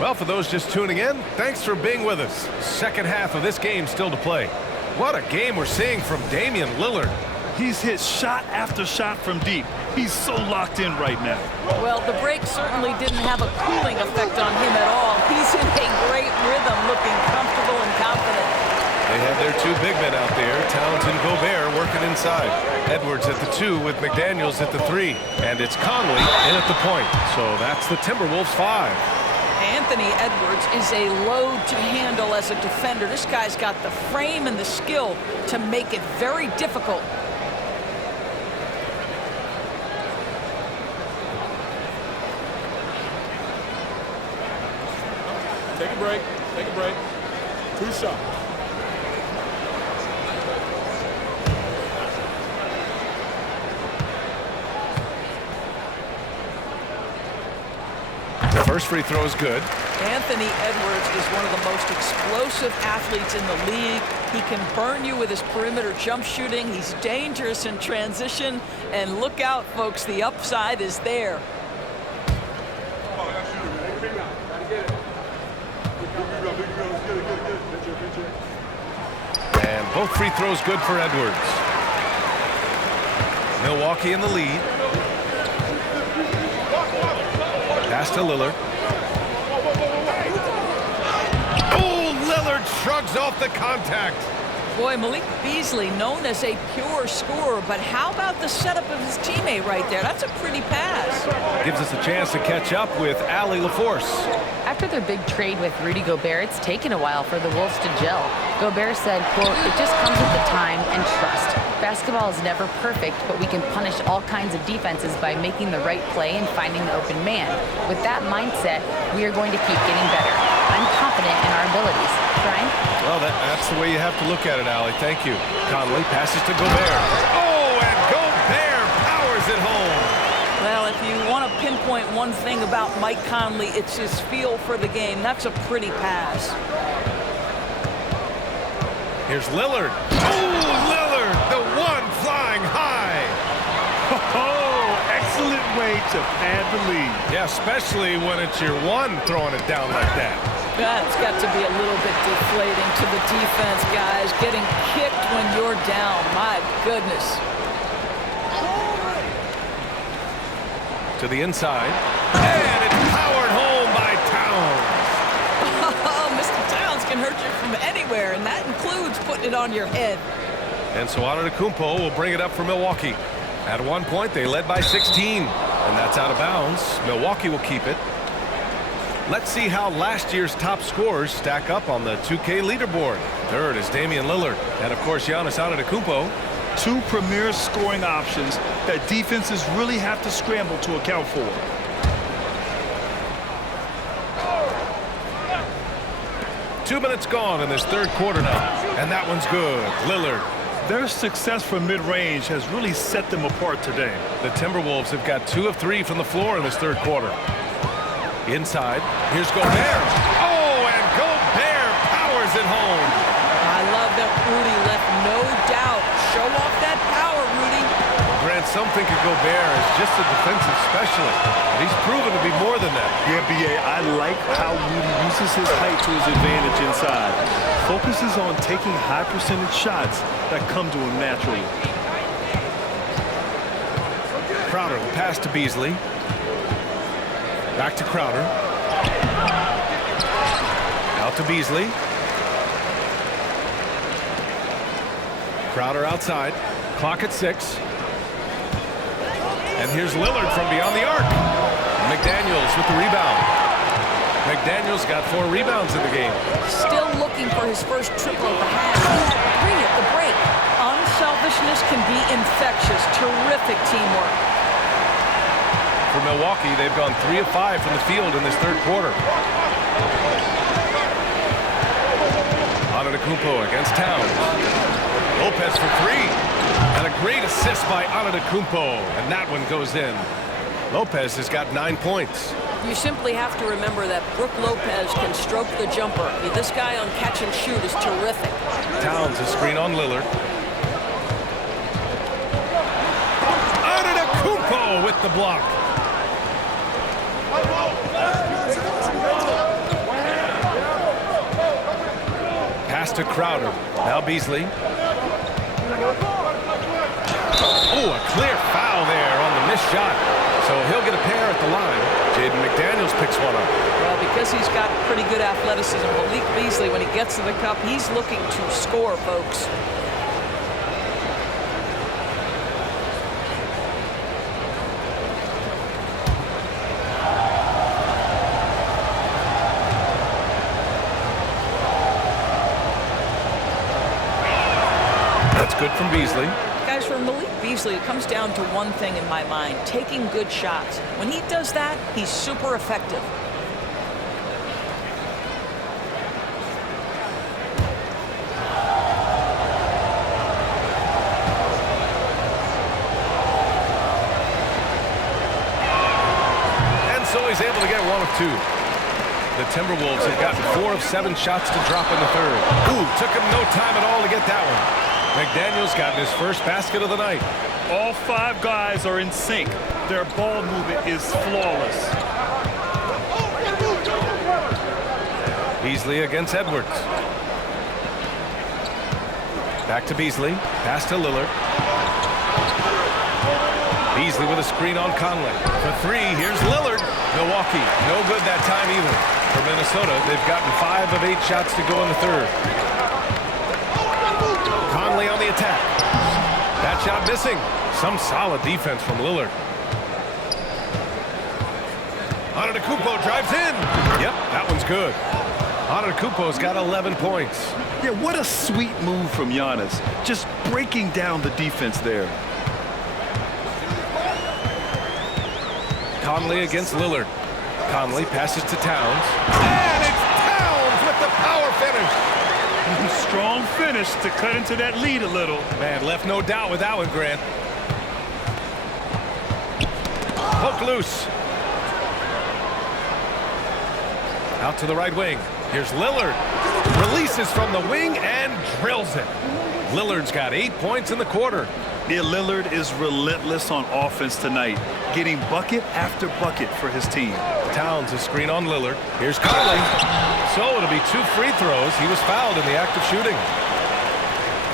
Well, for those just tuning in, thanks for being with us. Second half of this game still to play. What a game we're seeing from Damian Lillard. He's hit shot after shot from deep. He's so locked in right now. Well, the break certainly didn't have a cooling effect on him at all. He's in a great rhythm, looking comfortable and confident. They have their two big men out there, Towns and Gobert, working inside. Edwards at the 2 with McDaniels at the 3. And it's Conley in at the point. So that's the Timberwolves 5. Anthony Edwards is a load to handle as a defender. This guy's got the frame and the skill to make it very difficult. Take a break. Take a break. 2 shots. The first free throw is good. Anthony Edwards is one of the most explosive athletes in the league. He can burn you with his perimeter jump shooting. He's dangerous in transition. And look out, folks, the upside is there. And both free throws good for Edwards. Milwaukee in the lead. Pass to Lillard. Oh, Lillard shrugs off the contact. Boy, Malik Beasley, known as a pure scorer, but how about the setup of his teammate right there? That's a pretty pass. Gives us a chance to catch up with Allie LaForce. After their big trade with Rudy Gobert, it's taken a while for the Wolves to gel. Gobert said, quote, "It just comes with the time and trust. Basketball is never perfect, but we can punish all kinds of defenses by making the right play and finding the open man. With that mindset, we are going to keep getting better. I'm confident in our abilities." Brian? Well, that's the way you have to look at it, Allie. Thank you. Conley passes to Gobert. Oh, and Gobert powers it home. Well, if you want to pinpoint one thing about Mike Conley, it's his feel for the game. That's a pretty pass. Here's Lillard. Oh, Lillard, the one flying high. Oh, excellent way to pad the lead. Yeah, especially when it's your one throwing it down like that. That's got to be a little bit deflating to the defense, guys. Getting kicked when you're down. My goodness. To the inside. And it's powered home by Towns. Oh, Mr. Towns can hurt you from anywhere, and that includes putting it on your head. And so Antetokounmpo will bring it up for Milwaukee. At one point, they led by 16. And that's out of bounds. Milwaukee will keep it. Let's see how last year's top scorers stack up on the 2K leaderboard. Third is Damian Lillard. And, of course, Giannis Antetokounmpo. Two premier scoring options that defenses really have to scramble to account for. Two minutes gone in this third quarter now. And that one's good. Lillard. Their success from mid-range has really set them apart today. The Timberwolves have got 2 of 3 from the floor in this third quarter. Inside. Here's Gobert. Oh, and Gobert powers it home. I love that Rudy left no Show off that power, Rudy. Grant, some think of Gobert as just a defensive specialist. But he's proven to be more than that. Yeah, B.A., I like how Rudy uses his height to his advantage inside. Focuses on taking high percentage shots that come to him naturally. Crowder, the pass to Beasley. Back to Crowder. Out to Beasley. Crowder outside. Clock at 6. And here's Lillard from beyond the arc. McDaniels with the rebound. McDaniels got 4 rebounds in the game. Still looking for his first triple of the half. He had 3 at the break. Unselfishness can be infectious. Terrific teamwork. For Milwaukee, they've gone 3 of 5 from the field in this third quarter. Antetokounmpo against Towns. Lopez for 3. And a great assist by Antetokounmpo. And that one goes in. Lopez has got 9 points. You simply have to remember that Brook Lopez can stroke the jumper. This guy on catch and shoot is terrific. Towns a screen on Lillard. Antetokounmpo with the block. Pass to Crowder. Now Beasley. Oh, a clear foul there on the missed shot. So he'll get a pair at the line. Jaden McDaniels picks one up. Well, because he's got pretty good athleticism, Malik Beasley, when he gets to the cup, he's looking to score, folks. That's good from Beasley. Guys, for Malik Beasley, it comes down to one thing in my mind, taking good shots. When he does that, he's super effective. And so he's able to get 1 of 2. The Timberwolves have gotten 4 of 7 shots to drop in the third. Ooh, took him no time at all to get that one. McDaniels got his first basket of the night. All 5 guys are in sync. Their ball movement is flawless. Beasley against Edwards. Back to Beasley. Pass to Lillard. Beasley with a screen on Conley. For 3, here's Lillard. Milwaukee, no good that time either. For Minnesota, they've gotten 5 of 8 shots to go in the third. Conley on the attack. That shot missing. Some solid defense from Lillard. Antetokounmpo drives in. Yep, that one's good. Antetokounmpo's got 11 points. Yeah, what a sweet move from Giannis. Just breaking down the defense there. Conley against Lillard. Conley passes to Towns. And it's Towns with the power finish. Strong finish to cut into that lead a little. Man, left no doubt with that one, Grant. Hook loose. Out to the right wing. Here's Lillard. Releases from the wing and drills it. Lillard's got 8 points in the quarter. Yeah, Lillard is relentless on offense tonight, getting bucket after bucket for his team. Towns a screen on Lillard. Here's Conley. So it'll be 2 free throws. He was fouled in the act of shooting.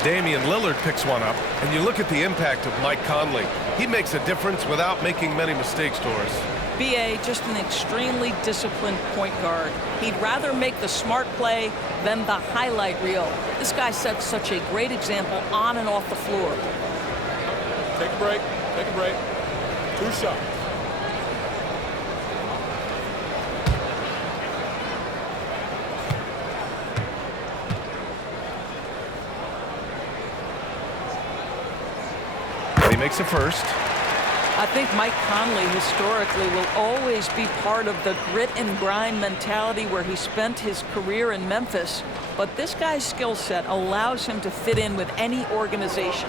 Damian Lillard picks one up. And you look at the impact of Mike Conley. He makes a difference without making many mistakes, Doris. B.A., just an extremely disciplined point guard. He'd rather make the smart play than the highlight reel. This guy sets such a great example on and off the floor. Take a break. Take a break. 2 shots. And he makes a first. I think Mike Conley historically will always be part of the grit and grind mentality where he spent his career in Memphis. But this guy's skill set allows him to fit in with any organization.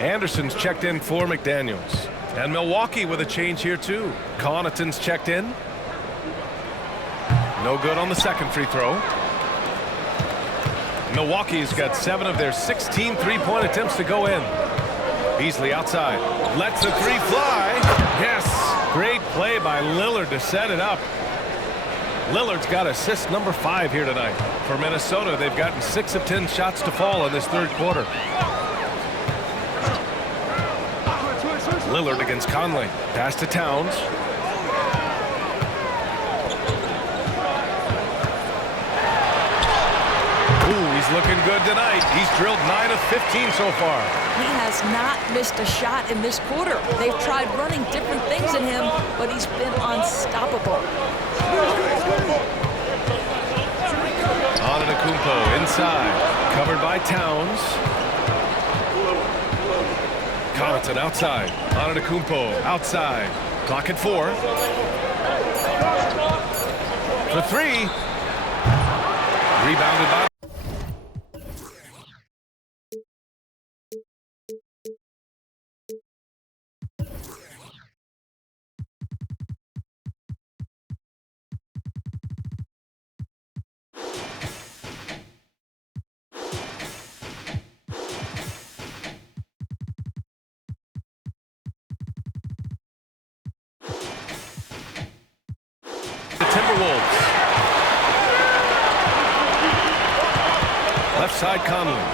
Anderson's checked in for McDaniels. And Milwaukee with a change here too. Connaughton's checked in. No good on the second free throw. Milwaukee's got 7 of their 16 three-point attempts to go in. Beasley outside. Lets the three fly. Yes. Great play by Lillard to set it up. Lillard's got assist number 5 here tonight. For Minnesota, they've gotten 6 of 10 shots to fall in this third quarter. Lillard against Conley. Pass to Towns. Ooh, he's looking good tonight. He's drilled 9 of 15 so far. He has not missed a shot in this quarter. They've tried running different things at him, but he's been unstoppable. Antetokounmpo inside. Covered by Towns. Connaughton outside. Antetokounmpo outside. Clock at 4. For 3. Rebounded by... the Timberwolves. Left side Conley.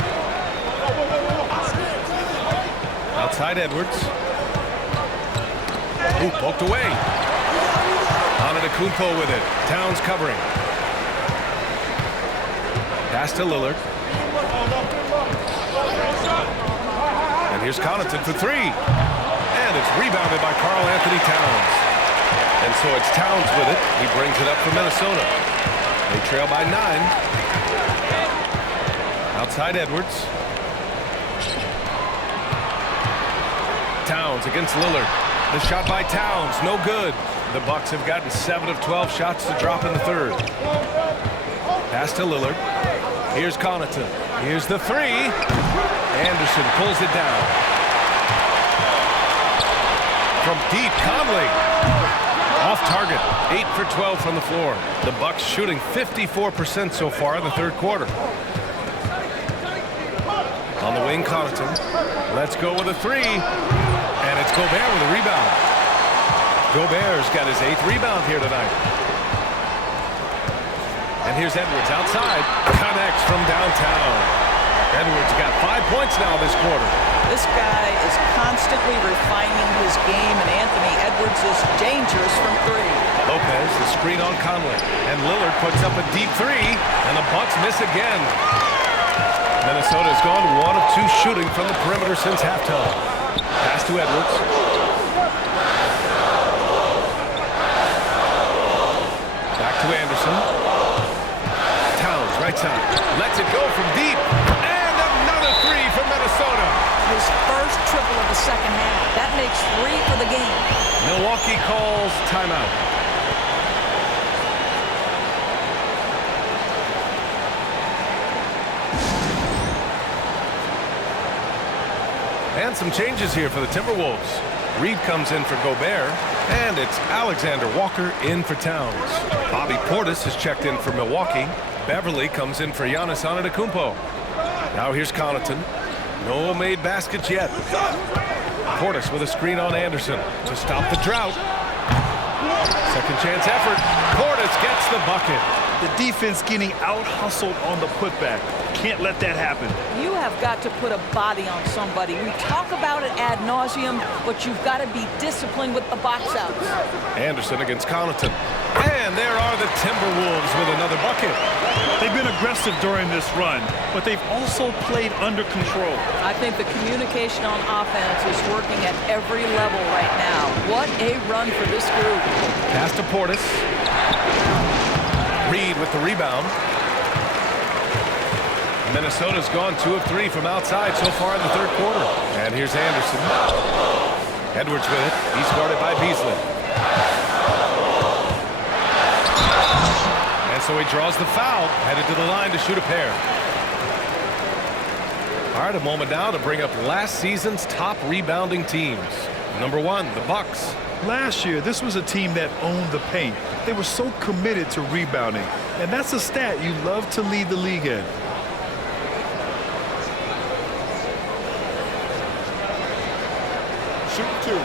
Outside Edwards. Ooh, poked away. Antetokounmpo with it. Towns covering. Pass to Lillard. And here's Connaughton for 3. And it's rebounded by Karl Anthony Towns. And so it's Towns with it. He brings it up for Minnesota. They trail by 9. Outside Edwards. Towns against Lillard. The shot by Towns, no good. The Bucks have gotten 7 of 12 shots to drop in the third. Pass to Lillard. Here's Connaughton. Here's the 3. Anderson pulls it down. From deep, Conley. Off target, 8 for 12 from the floor. The Bucks shooting 54% so far in the third quarter. On the wing, Connaughton. Let's go with a 3. And it's Gobert with a rebound. Gobert's got his 8th rebound here tonight. And here's Edwards outside. Connects from downtown. Edwards got 5 points now this quarter. This guy is constantly refining his game, and Anthony Edwards is dangerous from 3. Lopez, the screen on Conley. And Lillard puts up a deep 3, and the Bucks miss again. Minnesota's gone 1 of 2 shooting from the perimeter since halftime. Pass to Edwards. Back to Anderson. Towns, right side. Lets it go from deep. And another 3 for Minnesota. His first triple of the second half. That makes 3 for the game. Milwaukee calls timeout. And some changes here for the Timberwolves. Reed comes in for Gobert, and it's Alexander Walker in for Towns. Bobby Portis has checked in for Milwaukee. Beverly comes in for Giannis Antetokounmpo. Now here's Connaughton. No made baskets yet. Portis with a screen on Anderson to stop the drought. Second chance effort. Portis gets the bucket. The defense getting out-hustled on the putback. Can't let that happen. You have got to put a body on somebody. We talk about it ad nauseum, but you've got to be disciplined with the box outs. Anderson against Connaughton. And there are the Timberwolves with another bucket. They've been aggressive during this run, but they've also played under control. I think the communication on offense is working at every level right now. What a run for this group. Pass to Portis. Reed with the rebound. Minnesota's gone 2 of 3 from outside so far in the third quarter. And here's Anderson. Edwards with it. He's guarded by Beasley. And so he draws the foul, headed to the line to shoot a pair. All right, a moment now to bring up last season's top rebounding teams. Number 1, the Bucks. Last year, this was a team that owned the paint. They were so committed to rebounding, and that's a stat you love to lead the league in. Shoot 2.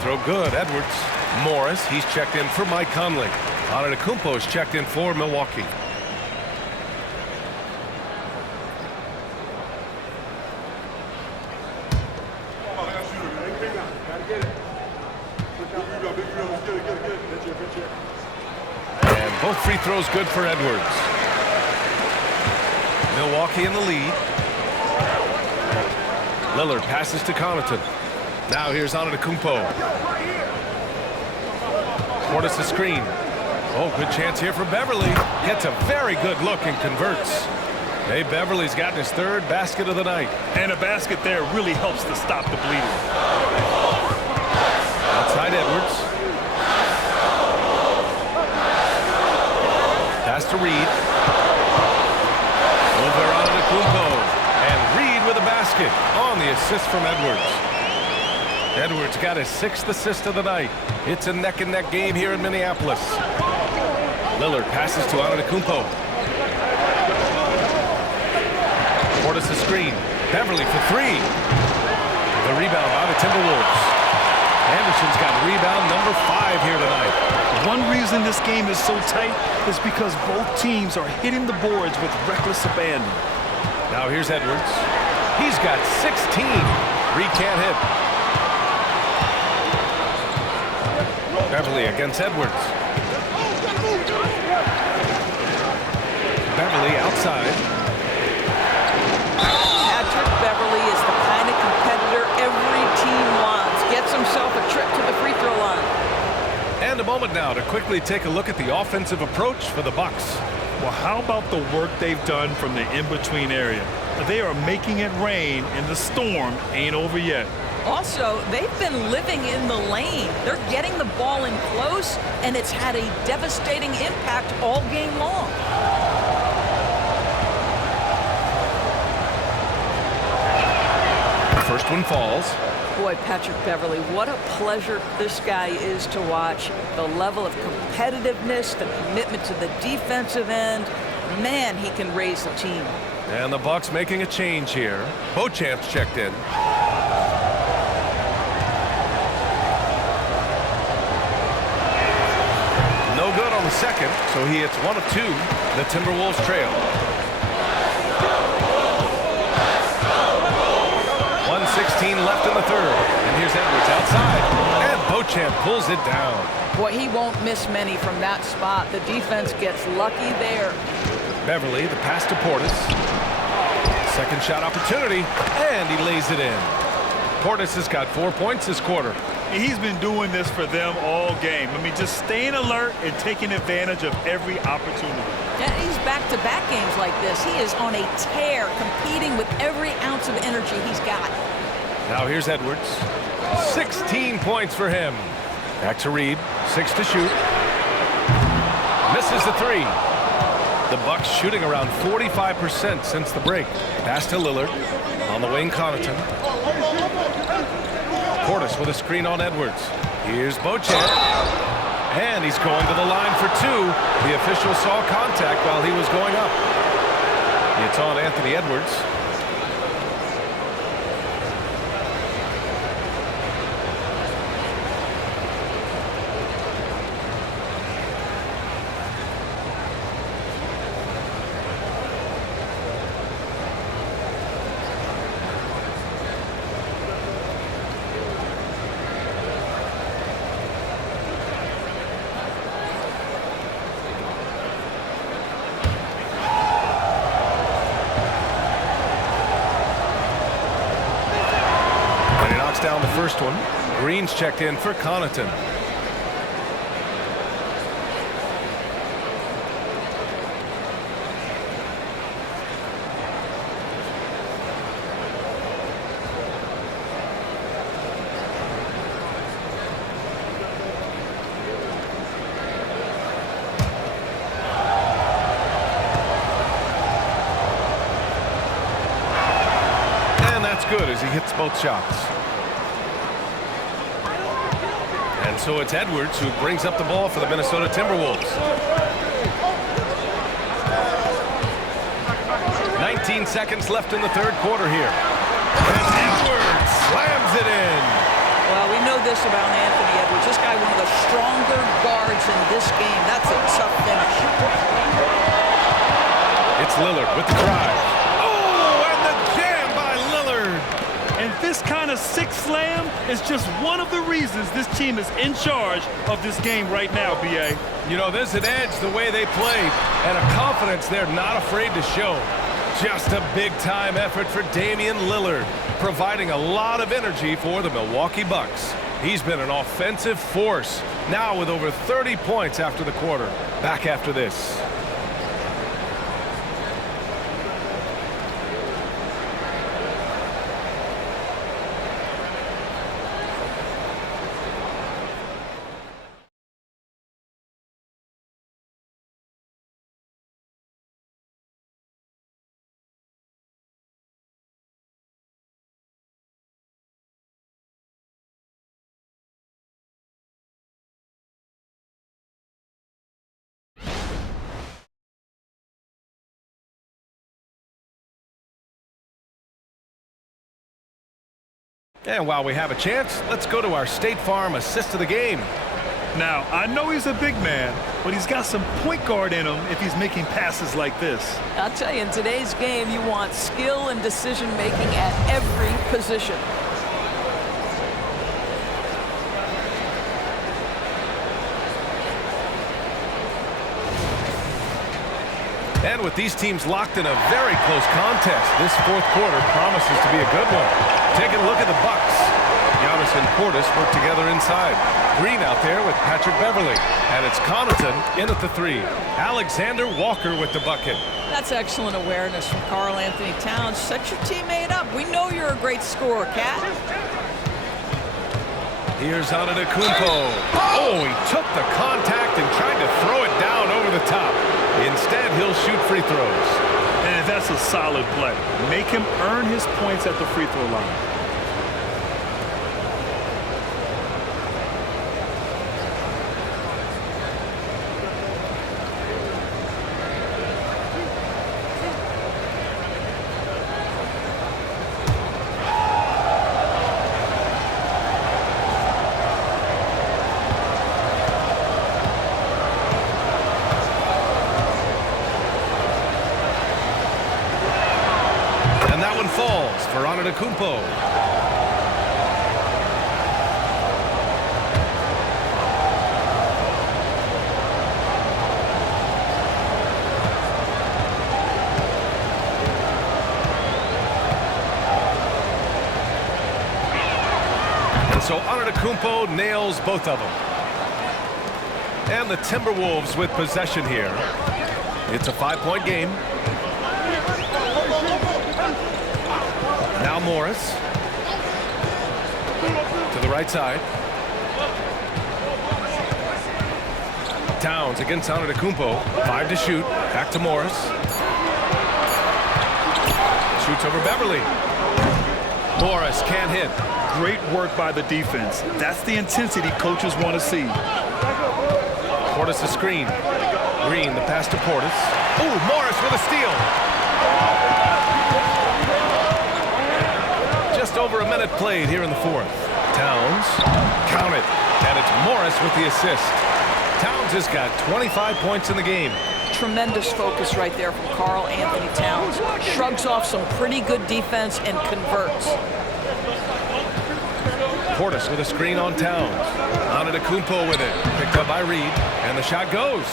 Throw good, Edwards. Morris, he's checked in for Mike Conley. Antetokounmpo is checked in for Milwaukee. And both free throws good for Edwards. Milwaukee in the lead. Lillard passes to Connaughton. Now here's Antetokounmpo. Portis a screen. Oh, good chance here for Beverly. Gets a very good look and converts. Hey, Beverly's gotten his 3rd basket of the night. And a basket there really helps to stop the bleeding. Outside Edwards. Pass to Reed. Over Antetokounmpo. And Reed with a basket on the assist from Edwards. Edwards got his 6th assist of the night. It's a neck-and-neck game here in Minneapolis. Lillard passes to Antetokounmpo. Portis a screen. Beverly for 3. The rebound by the Timberwolves. Anderson's got rebound number 5 here tonight. One reason this game is so tight is because both teams are hitting the boards with reckless abandon. Now here's Edwards. He's got 16. Reed can't hit. Beverly against Edwards. Beverly outside. Patrick Beverly is the kind of competitor every team wants. Gets himself a trip to the free throw line. And a moment now to quickly take a look at the offensive approach for the Bucks. Well, how about the work they've done from the in-between area? They are making it rain, and the storm ain't over yet. Also, they've been living in the lane. They're getting the ball in close, and it's had a devastating impact all game long. First one falls. Boy, Patrick Beverly, what a pleasure this guy is to watch. The level of competitiveness, the commitment to the defensive end. Man, he can raise the team. And the Bucks making a change here. Beauchamp's checked in. No good on the second, so he hits 1 of 2. The Timberwolves trail. 1:16 left in the 3rd. And here's Edwards outside. And Beauchamp pulls it down. Boy, he won't miss many from that spot. The defense gets lucky there. Beverly, the pass to Portis. Second shot opportunity, and he lays it in. Portis has got 4 points this quarter. He's been doing this for them all game. I mean, just staying alert and taking advantage of every opportunity. Yeah, he's back-to-back games like this. He is on a tear, competing with every ounce of energy he's got. Now here's Edwards. 16 points for him. Back to Reed. 6 to shoot. Misses the 3. The Bucks shooting around 45% since the break. Pass to Lillard. On the wing, Connaughton. Portis with a screen on Edwards. Here's Beauchamp. And he's going to the line for 2. The official saw contact while he was going up. It's on Anthony Edwards. Down the first one. Green's checked in for Connaughton. And that's good as he hits both shots. And And so it's Edwards who brings up the ball for the Minnesota Timberwolves. 19 seconds left in the third quarter here. And Edwards slams it in. Well, we know this about Anthony Edwards. This guy, one of the stronger guards in this game. That's a tough finish. It's Lillard with the drive. Oh, and the jam by Lillard. And this kind of sick slam is just one of the reasons this team is in charge of this game right now, B.A. You know, there's an edge the way they played and a confidence they're not afraid to show. Just a big-time effort for Damian Lillard, providing a lot of energy for the Milwaukee Bucks. He's been an offensive force, now with over 30 points after the quarter. Back after this. And while we have a chance, let's go to our State Farm assist of the game. Now, I know he's a big man, but he's got some point guard in him if he's making passes like this. I'll tell you, in today's game, you want skill and decision-making at every position. And with these teams locked in a very close contest, this fourth quarter promises to be a good one. Taking a look at the Bucks. Giannis and Portis work together inside. Green out there with Patrick Beverly. And it's Connaughton in at the three. Alexander Walker with the bucket. That's excellent awareness from Karl Anthony Towns. Set your teammate up. We know you're a great scorer, Cat. Here's Antetokounmpo. Oh, he took the contact and tried to throw it down over the top. Instead, he'll shoot free throws. And that's a solid play. Make him earn his points at the free throw line. Falls for Antetokounmpo. And so Antetokounmpo nails both of them. And the Timberwolves with possession here. It's a 5-point game. Now Morris to the right side. Towns against Antetokounmpo. 5 to shoot. Back to Morris. Shoots over Beverly. Morris can't hit. Great work by the defense. That's the intensity coaches want to see. Portis a screen. Green the pass to Portis. Ooh, Morris with a steal. Just over a minute played here in the fourth. Towns, count it, and it's Morris with the assist. Towns has got 25 points in the game. Tremendous focus right there from Karl Anthony Towns. Shrugs off some pretty good defense and converts. Portis with a screen on Towns. Antetokounmpo with it, picked up by Reed, and the shot goes.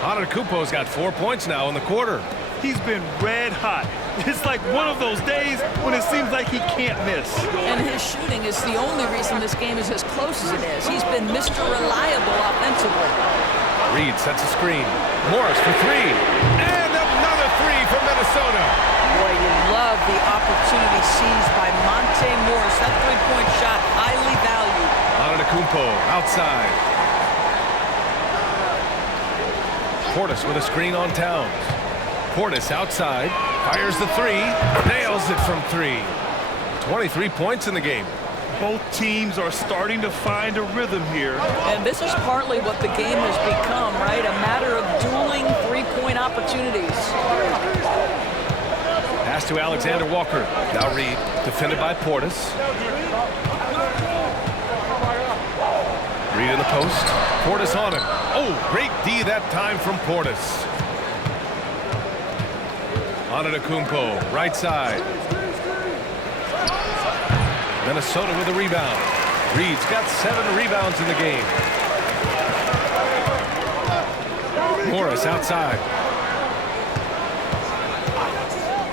Antetokounmpo's got 4 points now in the quarter. He's been red hot. It's like one of those days when it seems like he can't miss. And his shooting is the only reason this game is as close as it is. He's been Mr. Reliable offensively. Reed sets a screen. Morris for three. And another three for Minnesota. Boy, you love the opportunity seized by Monte Morris. That three-point shot, highly valued. Antetokounmpo outside. Portis with a screen on Towns. Portis outside, fires the three, nails it from three. 23 points in the game. Both teams are starting to find a rhythm here. And this is partly what the game has become, right? A matter of dueling three-point opportunities. Pass to Alexander Walker. Now Reed, defended by Portis. Reed in the post. Portis on him. Oh, great D that time from Portis. Antetokounmpo, right side. Minnesota with a rebound. Reed's got 7 rebounds in the game. Morris outside.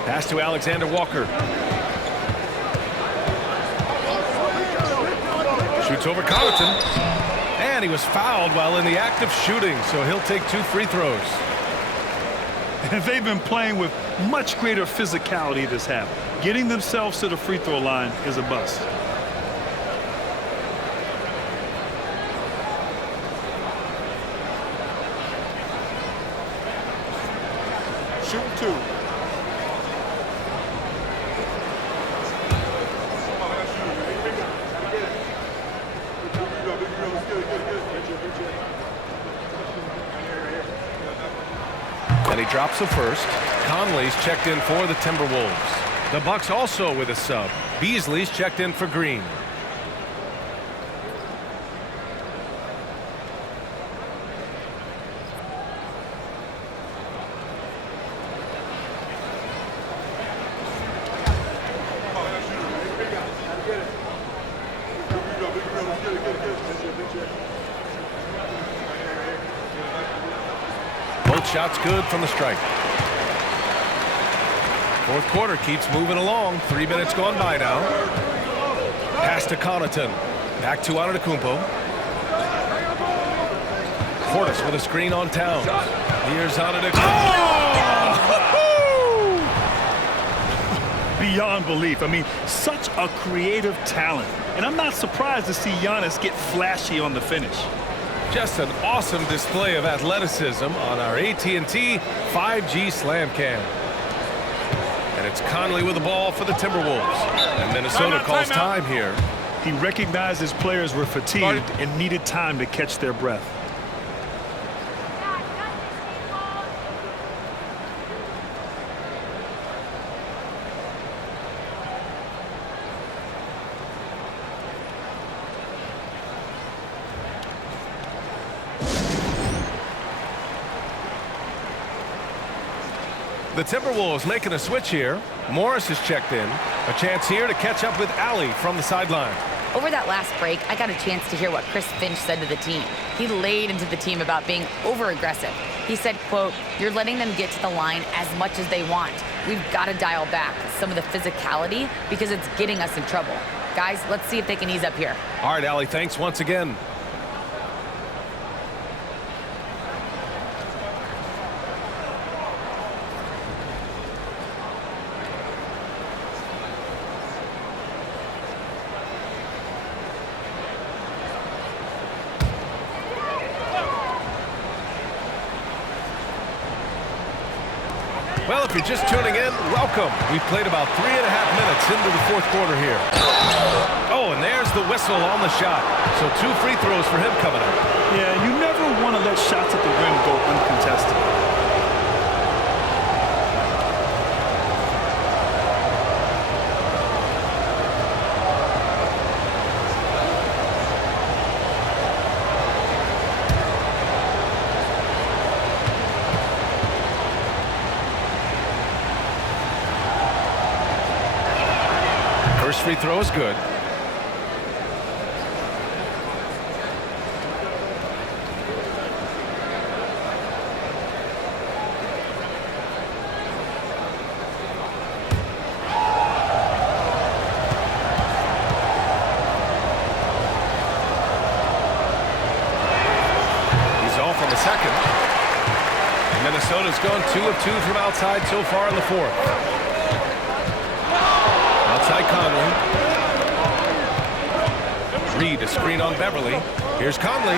Pass to Alexander Walker. Shoots over Connaughton. And he was fouled while in the act of shooting, so he'll take 2 free throws. And they've been playing with much greater physicality this half. Getting themselves to the free throw line is a bust. Shoot 2. And he drops the first. Conley's checked in for the Timberwolves. The Bucks also with a sub. Beasley's checked in for Green. Both shots good from the stripe. Fourth quarter keeps moving along. 3 minutes gone by now. Pass to Connaughton. Back to Antetokounmpo. Portis with a screen on Towns. Here's Antetokounmpo. Oh! Beyond belief. I mean, such a creative talent. And I'm not surprised to see Giannis get flashy on the finish. Just an awesome display of athleticism on our AT&T 5G Slam Cam. And it's Conley with the ball for the Timberwolves. And Minnesota calls time here. He recognized his players were fatigued and needed time to catch their breath. The Timberwolves making a switch here. Morris is checked in. A chance here to catch up with Allie from the sideline. Over that last break, I got a chance to hear what Chris Finch said to the team. He laid into the team about being over-aggressive. He said, quote, "You're letting them get to the line as much as they want. We've got to dial back some of the physicality because it's getting us in trouble. Guys, let's see if they can ease up here." All right, Allie, thanks once again. Well, if you're just tuning in, welcome. We've played about 3.5 minutes into the fourth quarter here. Oh, and there's the whistle on the shot. So 2 free throws for him coming up. Yeah, you never want to let shots at the rim go uncontested. First free throw is good. He's off on the second. Minnesota's gone 2 of 2 from outside so far in the fourth. Outside Conley. Reed, a screen on Beverly. Here's Conley.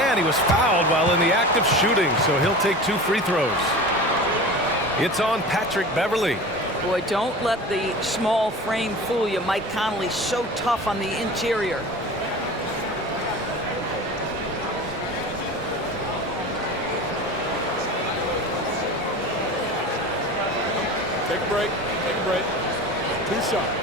And he was fouled while in the act of shooting, so he'll take 2 free throws. It's on Patrick Beverly. Boy, don't let the small frame fool you. Mike Conley's so tough on the interior. Take a break. Take a break. 2 shots.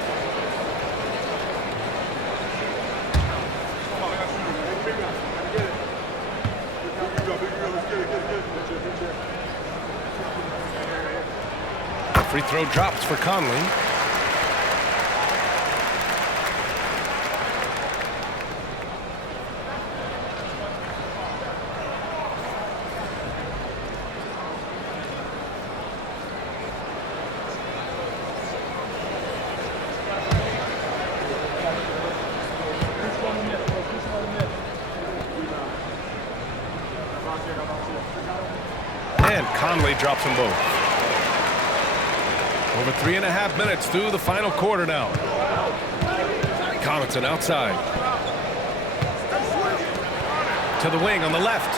Free throw drops for Conley. And Conley drops them both. Over 3.5 minutes through the final quarter now. Connaughton outside. To the wing on the left.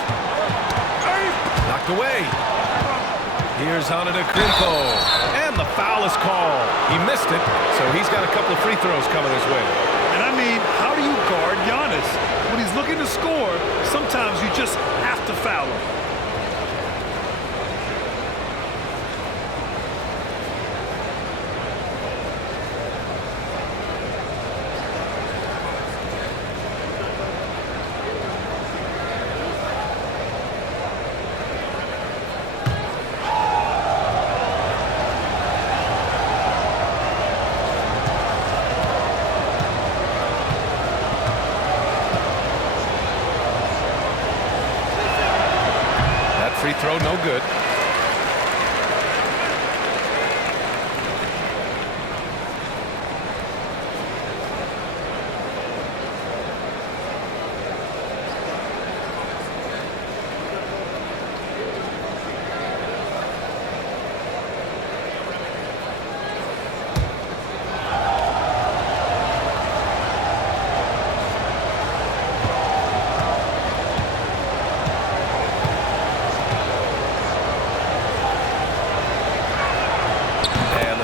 Knocked away. Here's Antetokounmpo. And the foul is called. He missed it, so he's got a couple of free throws coming his way. And I mean, how do you guard Giannis? When he's looking to score, sometimes you just have to foul him. Free throw, no good.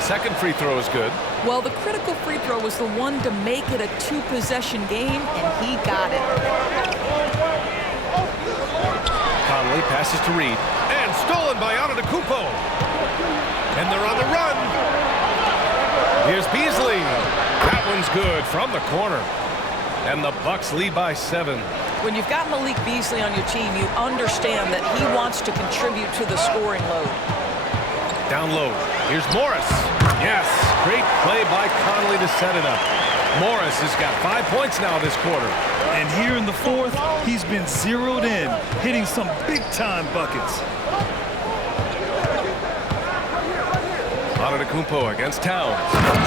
Second free throw is good. Well, the critical free throw was the one to make it a 2-possession game, and he got it. Conley passes to Reed. And stolen by Antetokounmpo. And they're on the run. Here's Beasley. That one's good from the corner. And the Bucks lead by 7. When you've got Malik Beasley on your team, you understand that he wants to contribute to the scoring load. Down low. Here's Morris. Yes, great play by Conley to set it up. Morris has got 5 points now this quarter. And here in the fourth, he's been zeroed in, hitting some big-time buckets. Antetokounmpo against Towns.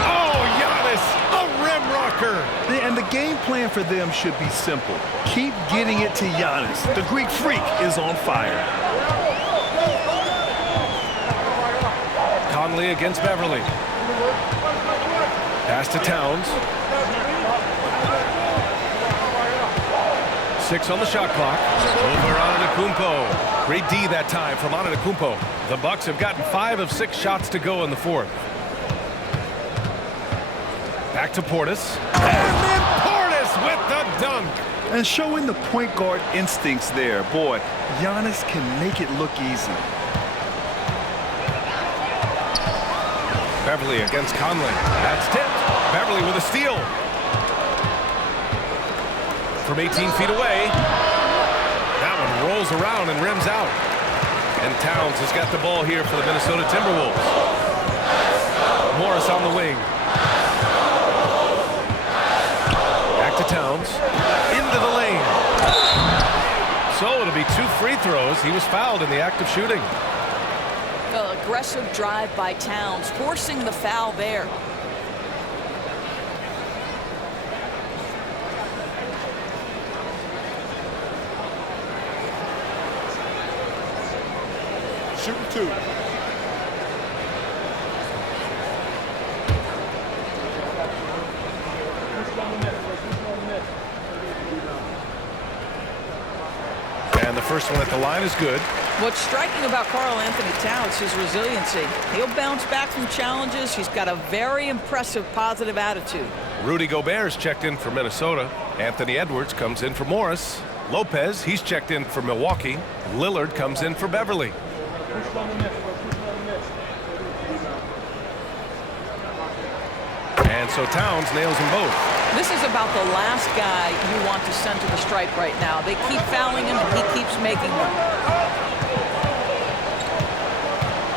Oh, Giannis, a rim rocker. And the game plan for them should be simple. Keep getting it to Giannis. The Greek freak is on fire. Conley against Beverly. Pass to Towns. 6 on the shot clock. Over Antetokounmpo. Great D that time from Antetokounmpo. The Bucks have gotten 5 of 6 shots to go in the fourth. Back to Portis. And then Portis with the dunk. And showing the point guard instincts there. Boy, Giannis can make it look easy. Beverly against Conley. That's tipped. Beverly with a steal. From 18 feet away. That one rolls around and rims out. And Towns has got the ball here for the Minnesota Timberwolves. Morris on the wing. Back to Towns. Into the lane. So it'll be 2 free throws. He was fouled in the act of shooting. Aggressive drive by Towns, forcing the foul there. Shooting 2. And the first one at the line is good. What's striking about Karl Anthony Towns is his resiliency. He'll bounce back from challenges. He's got a very impressive positive attitude. Rudy Gobert's checked in for Minnesota. Anthony Edwards comes in for Morris. Lopez, he's checked in for Milwaukee. Lillard comes in for Beverly. And so Towns nails them both. This is about the last guy you want to send to the stripe right now. They keep fouling him, and he keeps making them.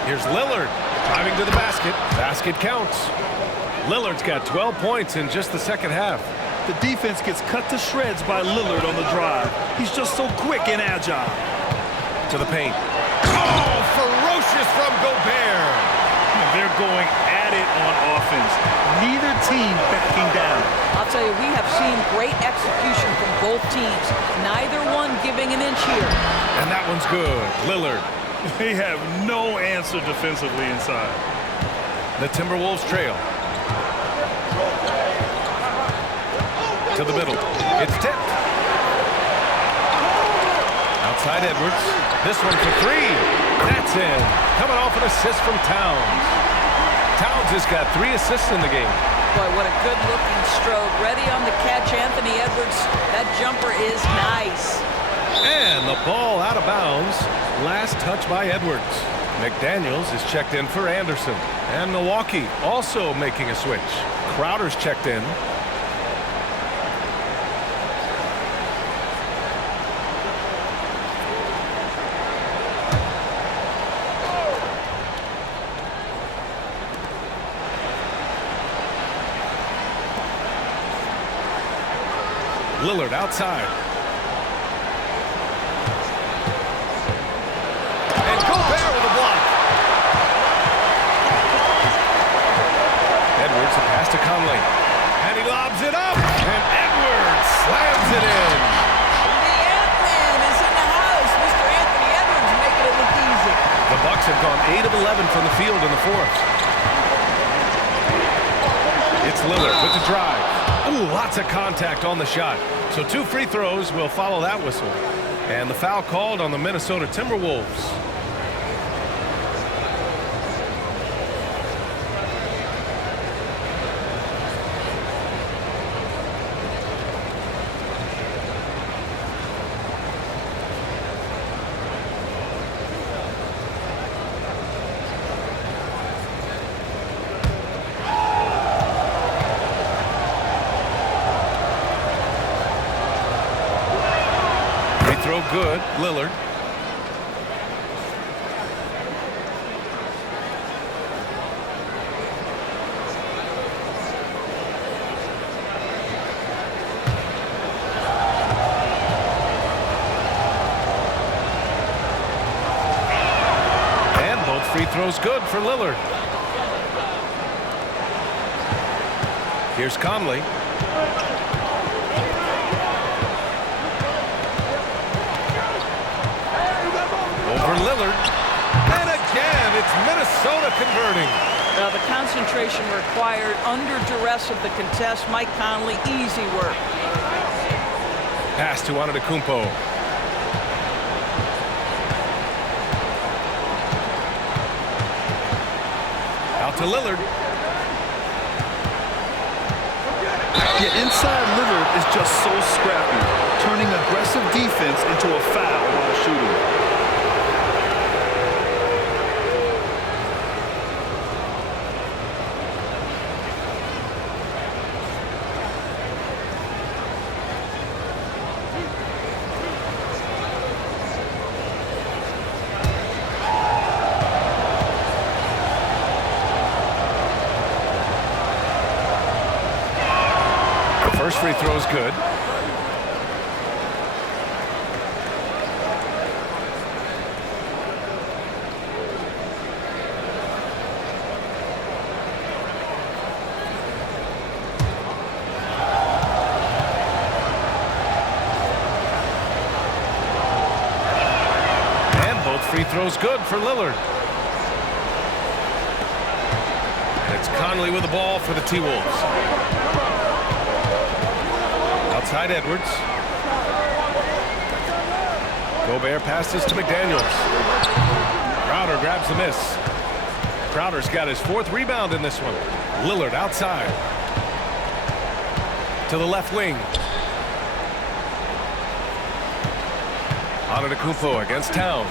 Here's Lillard driving to the basket. Basket counts. Lillard's got 12 points in just the second half. The defense gets cut to shreds by Lillard on the drive. He's just so quick and agile. To the paint. Oh, ferocious from Gobert. They're going at it on offense. Neither team backing down. I'll tell you, we have seen great execution from both teams. Neither one giving an inch here. And that one's good. Lillard. They have no answer defensively inside. The Timberwolves trail. To the middle. It's tipped. Outside Edwards. This one for three. That's in. Coming off an assist from Towns. Towns has got 3 assists in the game. Boy, what a good-looking stroke. Ready on the catch, Anthony Edwards. That jumper is nice. And the ball out of bounds. Last touch by Edwards. McDaniels is checked in for Anderson. And Milwaukee also making a switch. Crowder's checked in. Lillard outside. And Gobert with a block. Edwards, a pass to Conley. And he lobs it up. And Edwards slams it in. The Ant-Man is in the house. Mr. Anthony Edwards making it look easy. The Bucks have gone 8 of 11 from the field in the fourth. It's Lillard with the drive. Ooh, lots of contact on the shot. So 2 free throws will follow that whistle. And the foul called on the Minnesota Timberwolves. Throw good, Lillard. And both free throws good for Lillard. Here's Conley. Over Lillard. And again, it's Minnesota converting. The concentration required under duress of the contest. Mike Conley, easy work. Pass to Antetokounmpo. Out to Lillard. Yeah, inside Lillard is just so scrappy, turning aggressive defense into a foul while shooting. First free throw is good. And both free throws good for Lillard. And it's Conley with the ball for the T-Wolves. Outside Edwards. Gobert passes to McDaniels. Crowder grabs the miss. Crowder's got his 4th rebound in this one. Lillard outside. To the left wing. Antetokounmpo against Towns.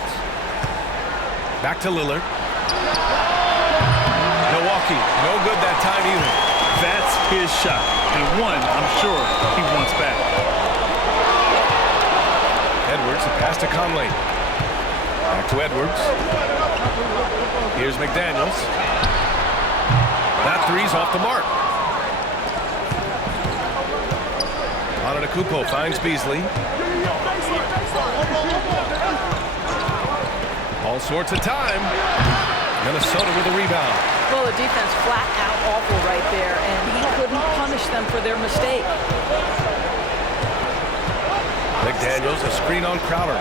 Back to Lillard. Milwaukee, no good that time either. That's his shot, and one I'm sure he wants back. Edwards, a pass to Conley. Back to Edwards. Here's McDaniels. That three's off the mark. Antetokounmpo finds Beasley. All sorts of time. Minnesota with a rebound. Well, the defense flat out awful right there, and he couldn't punish them for their mistake. McDaniels, a screen on Crowder.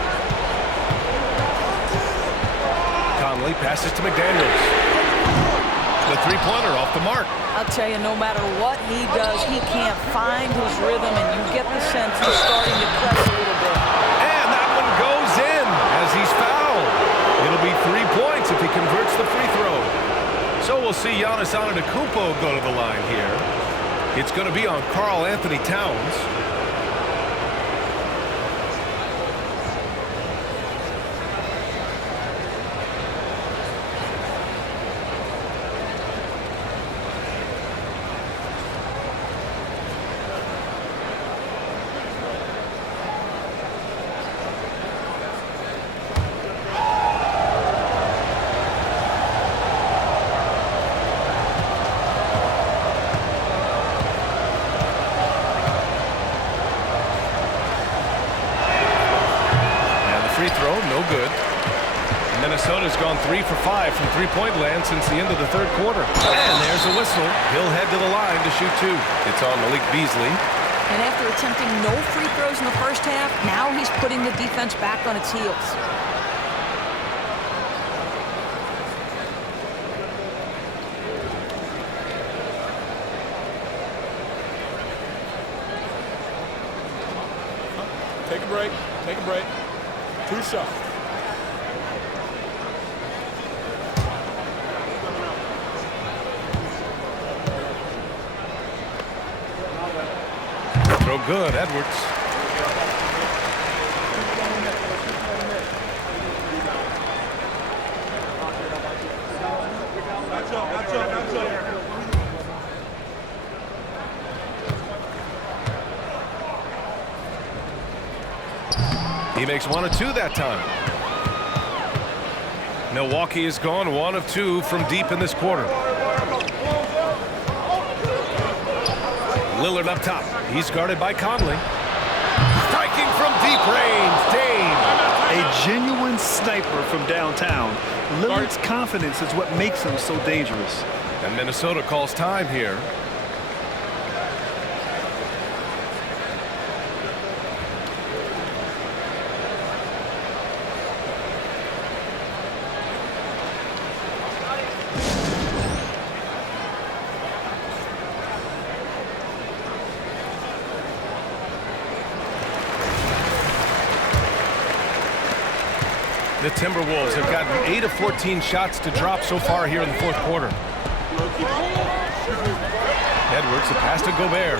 Conley passes to McDaniels. The three-pointer off the mark. I'll tell you, no matter what he does, he can't find his rhythm, and you get the sense he's starting to press a little bit. And that one goes in as he's fouled. It'll be 3 points if he converts the free throw. So we'll see Giannis Antetokounmpo go to the line here. It's going to be on Karl Anthony Towns. Minnesota's gone 3 for 5 from three-point land since the end of the 3rd quarter. And there's a whistle. He'll head to the line to shoot 2. It's on Malik Beasley. And after attempting no free throws in the first half, now he's putting the defense back on its heels. Take a break. Take a break. 2 shots. Throw good, Edwards. He makes 1 of 2 that time. Milwaukee has gone 1 of 2 from deep in this quarter. Lillard up top. He's guarded by Conley. Striking from deep range, Dame. A genuine sniper from downtown. Lillard's confidence is what makes him so dangerous. And Minnesota calls time here. The Timberwolves have gotten 8 of 14 shots to drop so far here in the 4th quarter. Edwards, the pass to Gobert.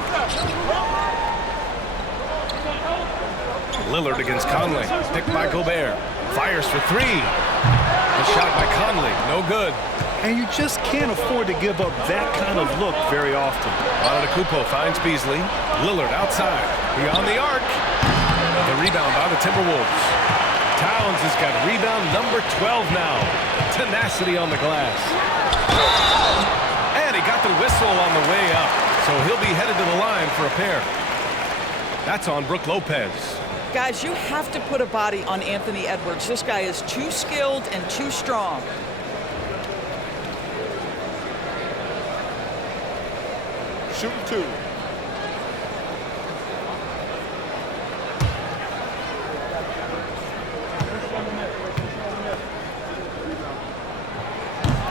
Lillard against Conley. Picked by Gobert. Fires for 3. The shot by Conley. No good. And you just can't afford to give up that kind of look very often. Antetokounmpo finds Beasley. Lillard outside. Beyond the arc. The rebound by the Timberwolves. Towns has got rebound number 12 now. Tenacity on the glass. And he got the whistle on the way up. So he'll be headed to the line for a pair. That's on Brook Lopez. Guys, you have to put a body on Anthony Edwards. This guy is too skilled and too strong. Shooting 2.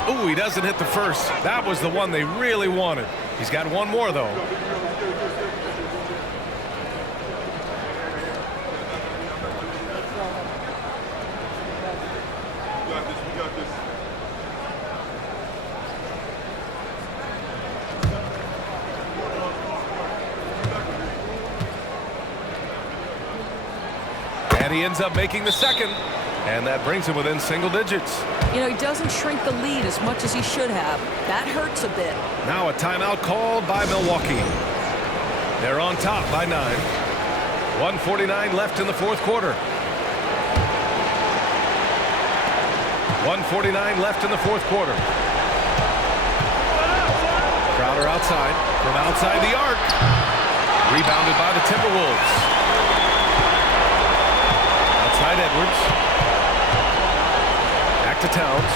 Ooh, he doesn't hit the first. That was the one they really wanted. He's got 1 more, though. And he ends up making the second. And that brings him within single digits. You know, he doesn't shrink the lead as much as he should have. That hurts a bit. Now a timeout called by Milwaukee. They're on top by 9. 1:49 left in the fourth quarter. 1:49 left in the fourth quarter. Crowder outside, from outside the arc. Rebounded by the Timberwolves. Outside Edwards. Back to Towns.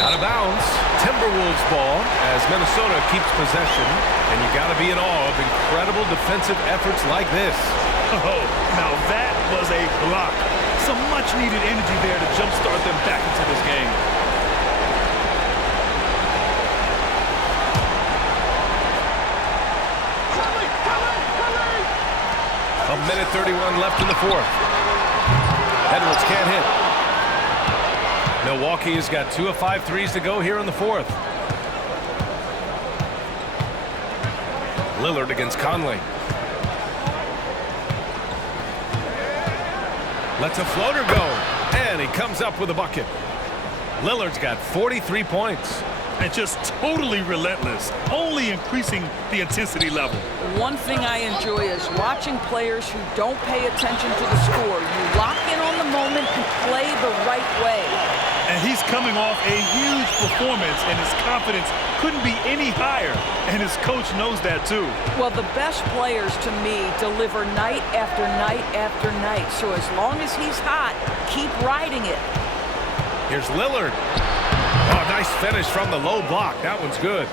Out of bounds. Timberwolves ball as Minnesota keeps possession. And you got to be in awe of incredible defensive efforts like this. Oh, now that was a block. Some much-needed energy there to jumpstart them back into this game. A minute 31 left in the fourth. Edwards can't hit. Milwaukee has got 2 of 5 threes to go here in the fourth. Lillard against Conley. Lets a floater go, and he comes up with a bucket. Lillard's got 43 points. And just totally relentless, only increasing the intensity level. One thing I enjoy is watching players who don't pay attention to the score. You lock in on the moment and play the right way. And he's coming off a huge performance, and his confidence couldn't be any higher. And his coach knows that, too. Well, the best players, to me, deliver night after night after night. So as long as he's hot, keep riding it. Here's Lillard. Oh, nice finish from the low block. That one's good.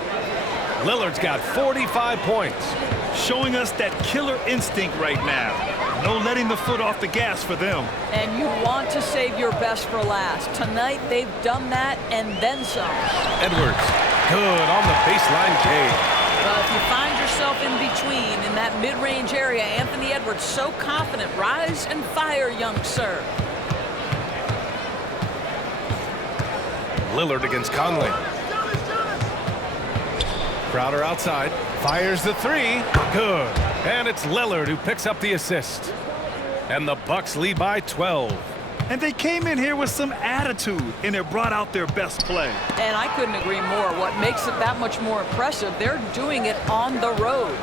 Lillard's got 45 points. Showing us that killer instinct right now. No letting the foot off the gas for them. And you want to save your best for last. Tonight, they've done that and then some. Edwards, good on the baseline K. Well, if you find yourself in between in that mid-range area, Anthony Edwards so confident. Rise and fire, young sir. Lillard against Conley. Crowder outside. Fires the three. Good. And it's Lillard who picks up the assist. And the Bucks lead by 12. And they came in here with some attitude, and it brought out their best play. And I couldn't agree more. What makes it that much more impressive, they're doing it on the road.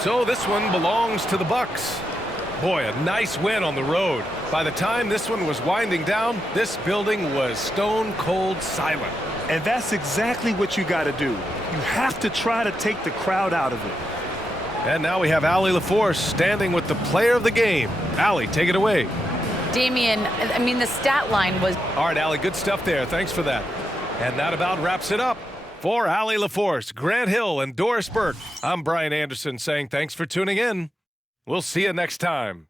So this one belongs to the Bucks. Boy, a nice win on the road. By the time this one was winding down, this building was stone cold silent. And that's exactly what you got to do. You have to try to take the crowd out of it. And now we have Allie LaForce standing with the player of the game. Allie, take it away. Damian, I mean, the stat line was... All right, Allie, good stuff there. Thanks for that. And that about wraps it up. For Allie LaForce, Grant Hill, and Doris Burke, I'm Brian Anderson saying thanks for tuning in. We'll see you next time.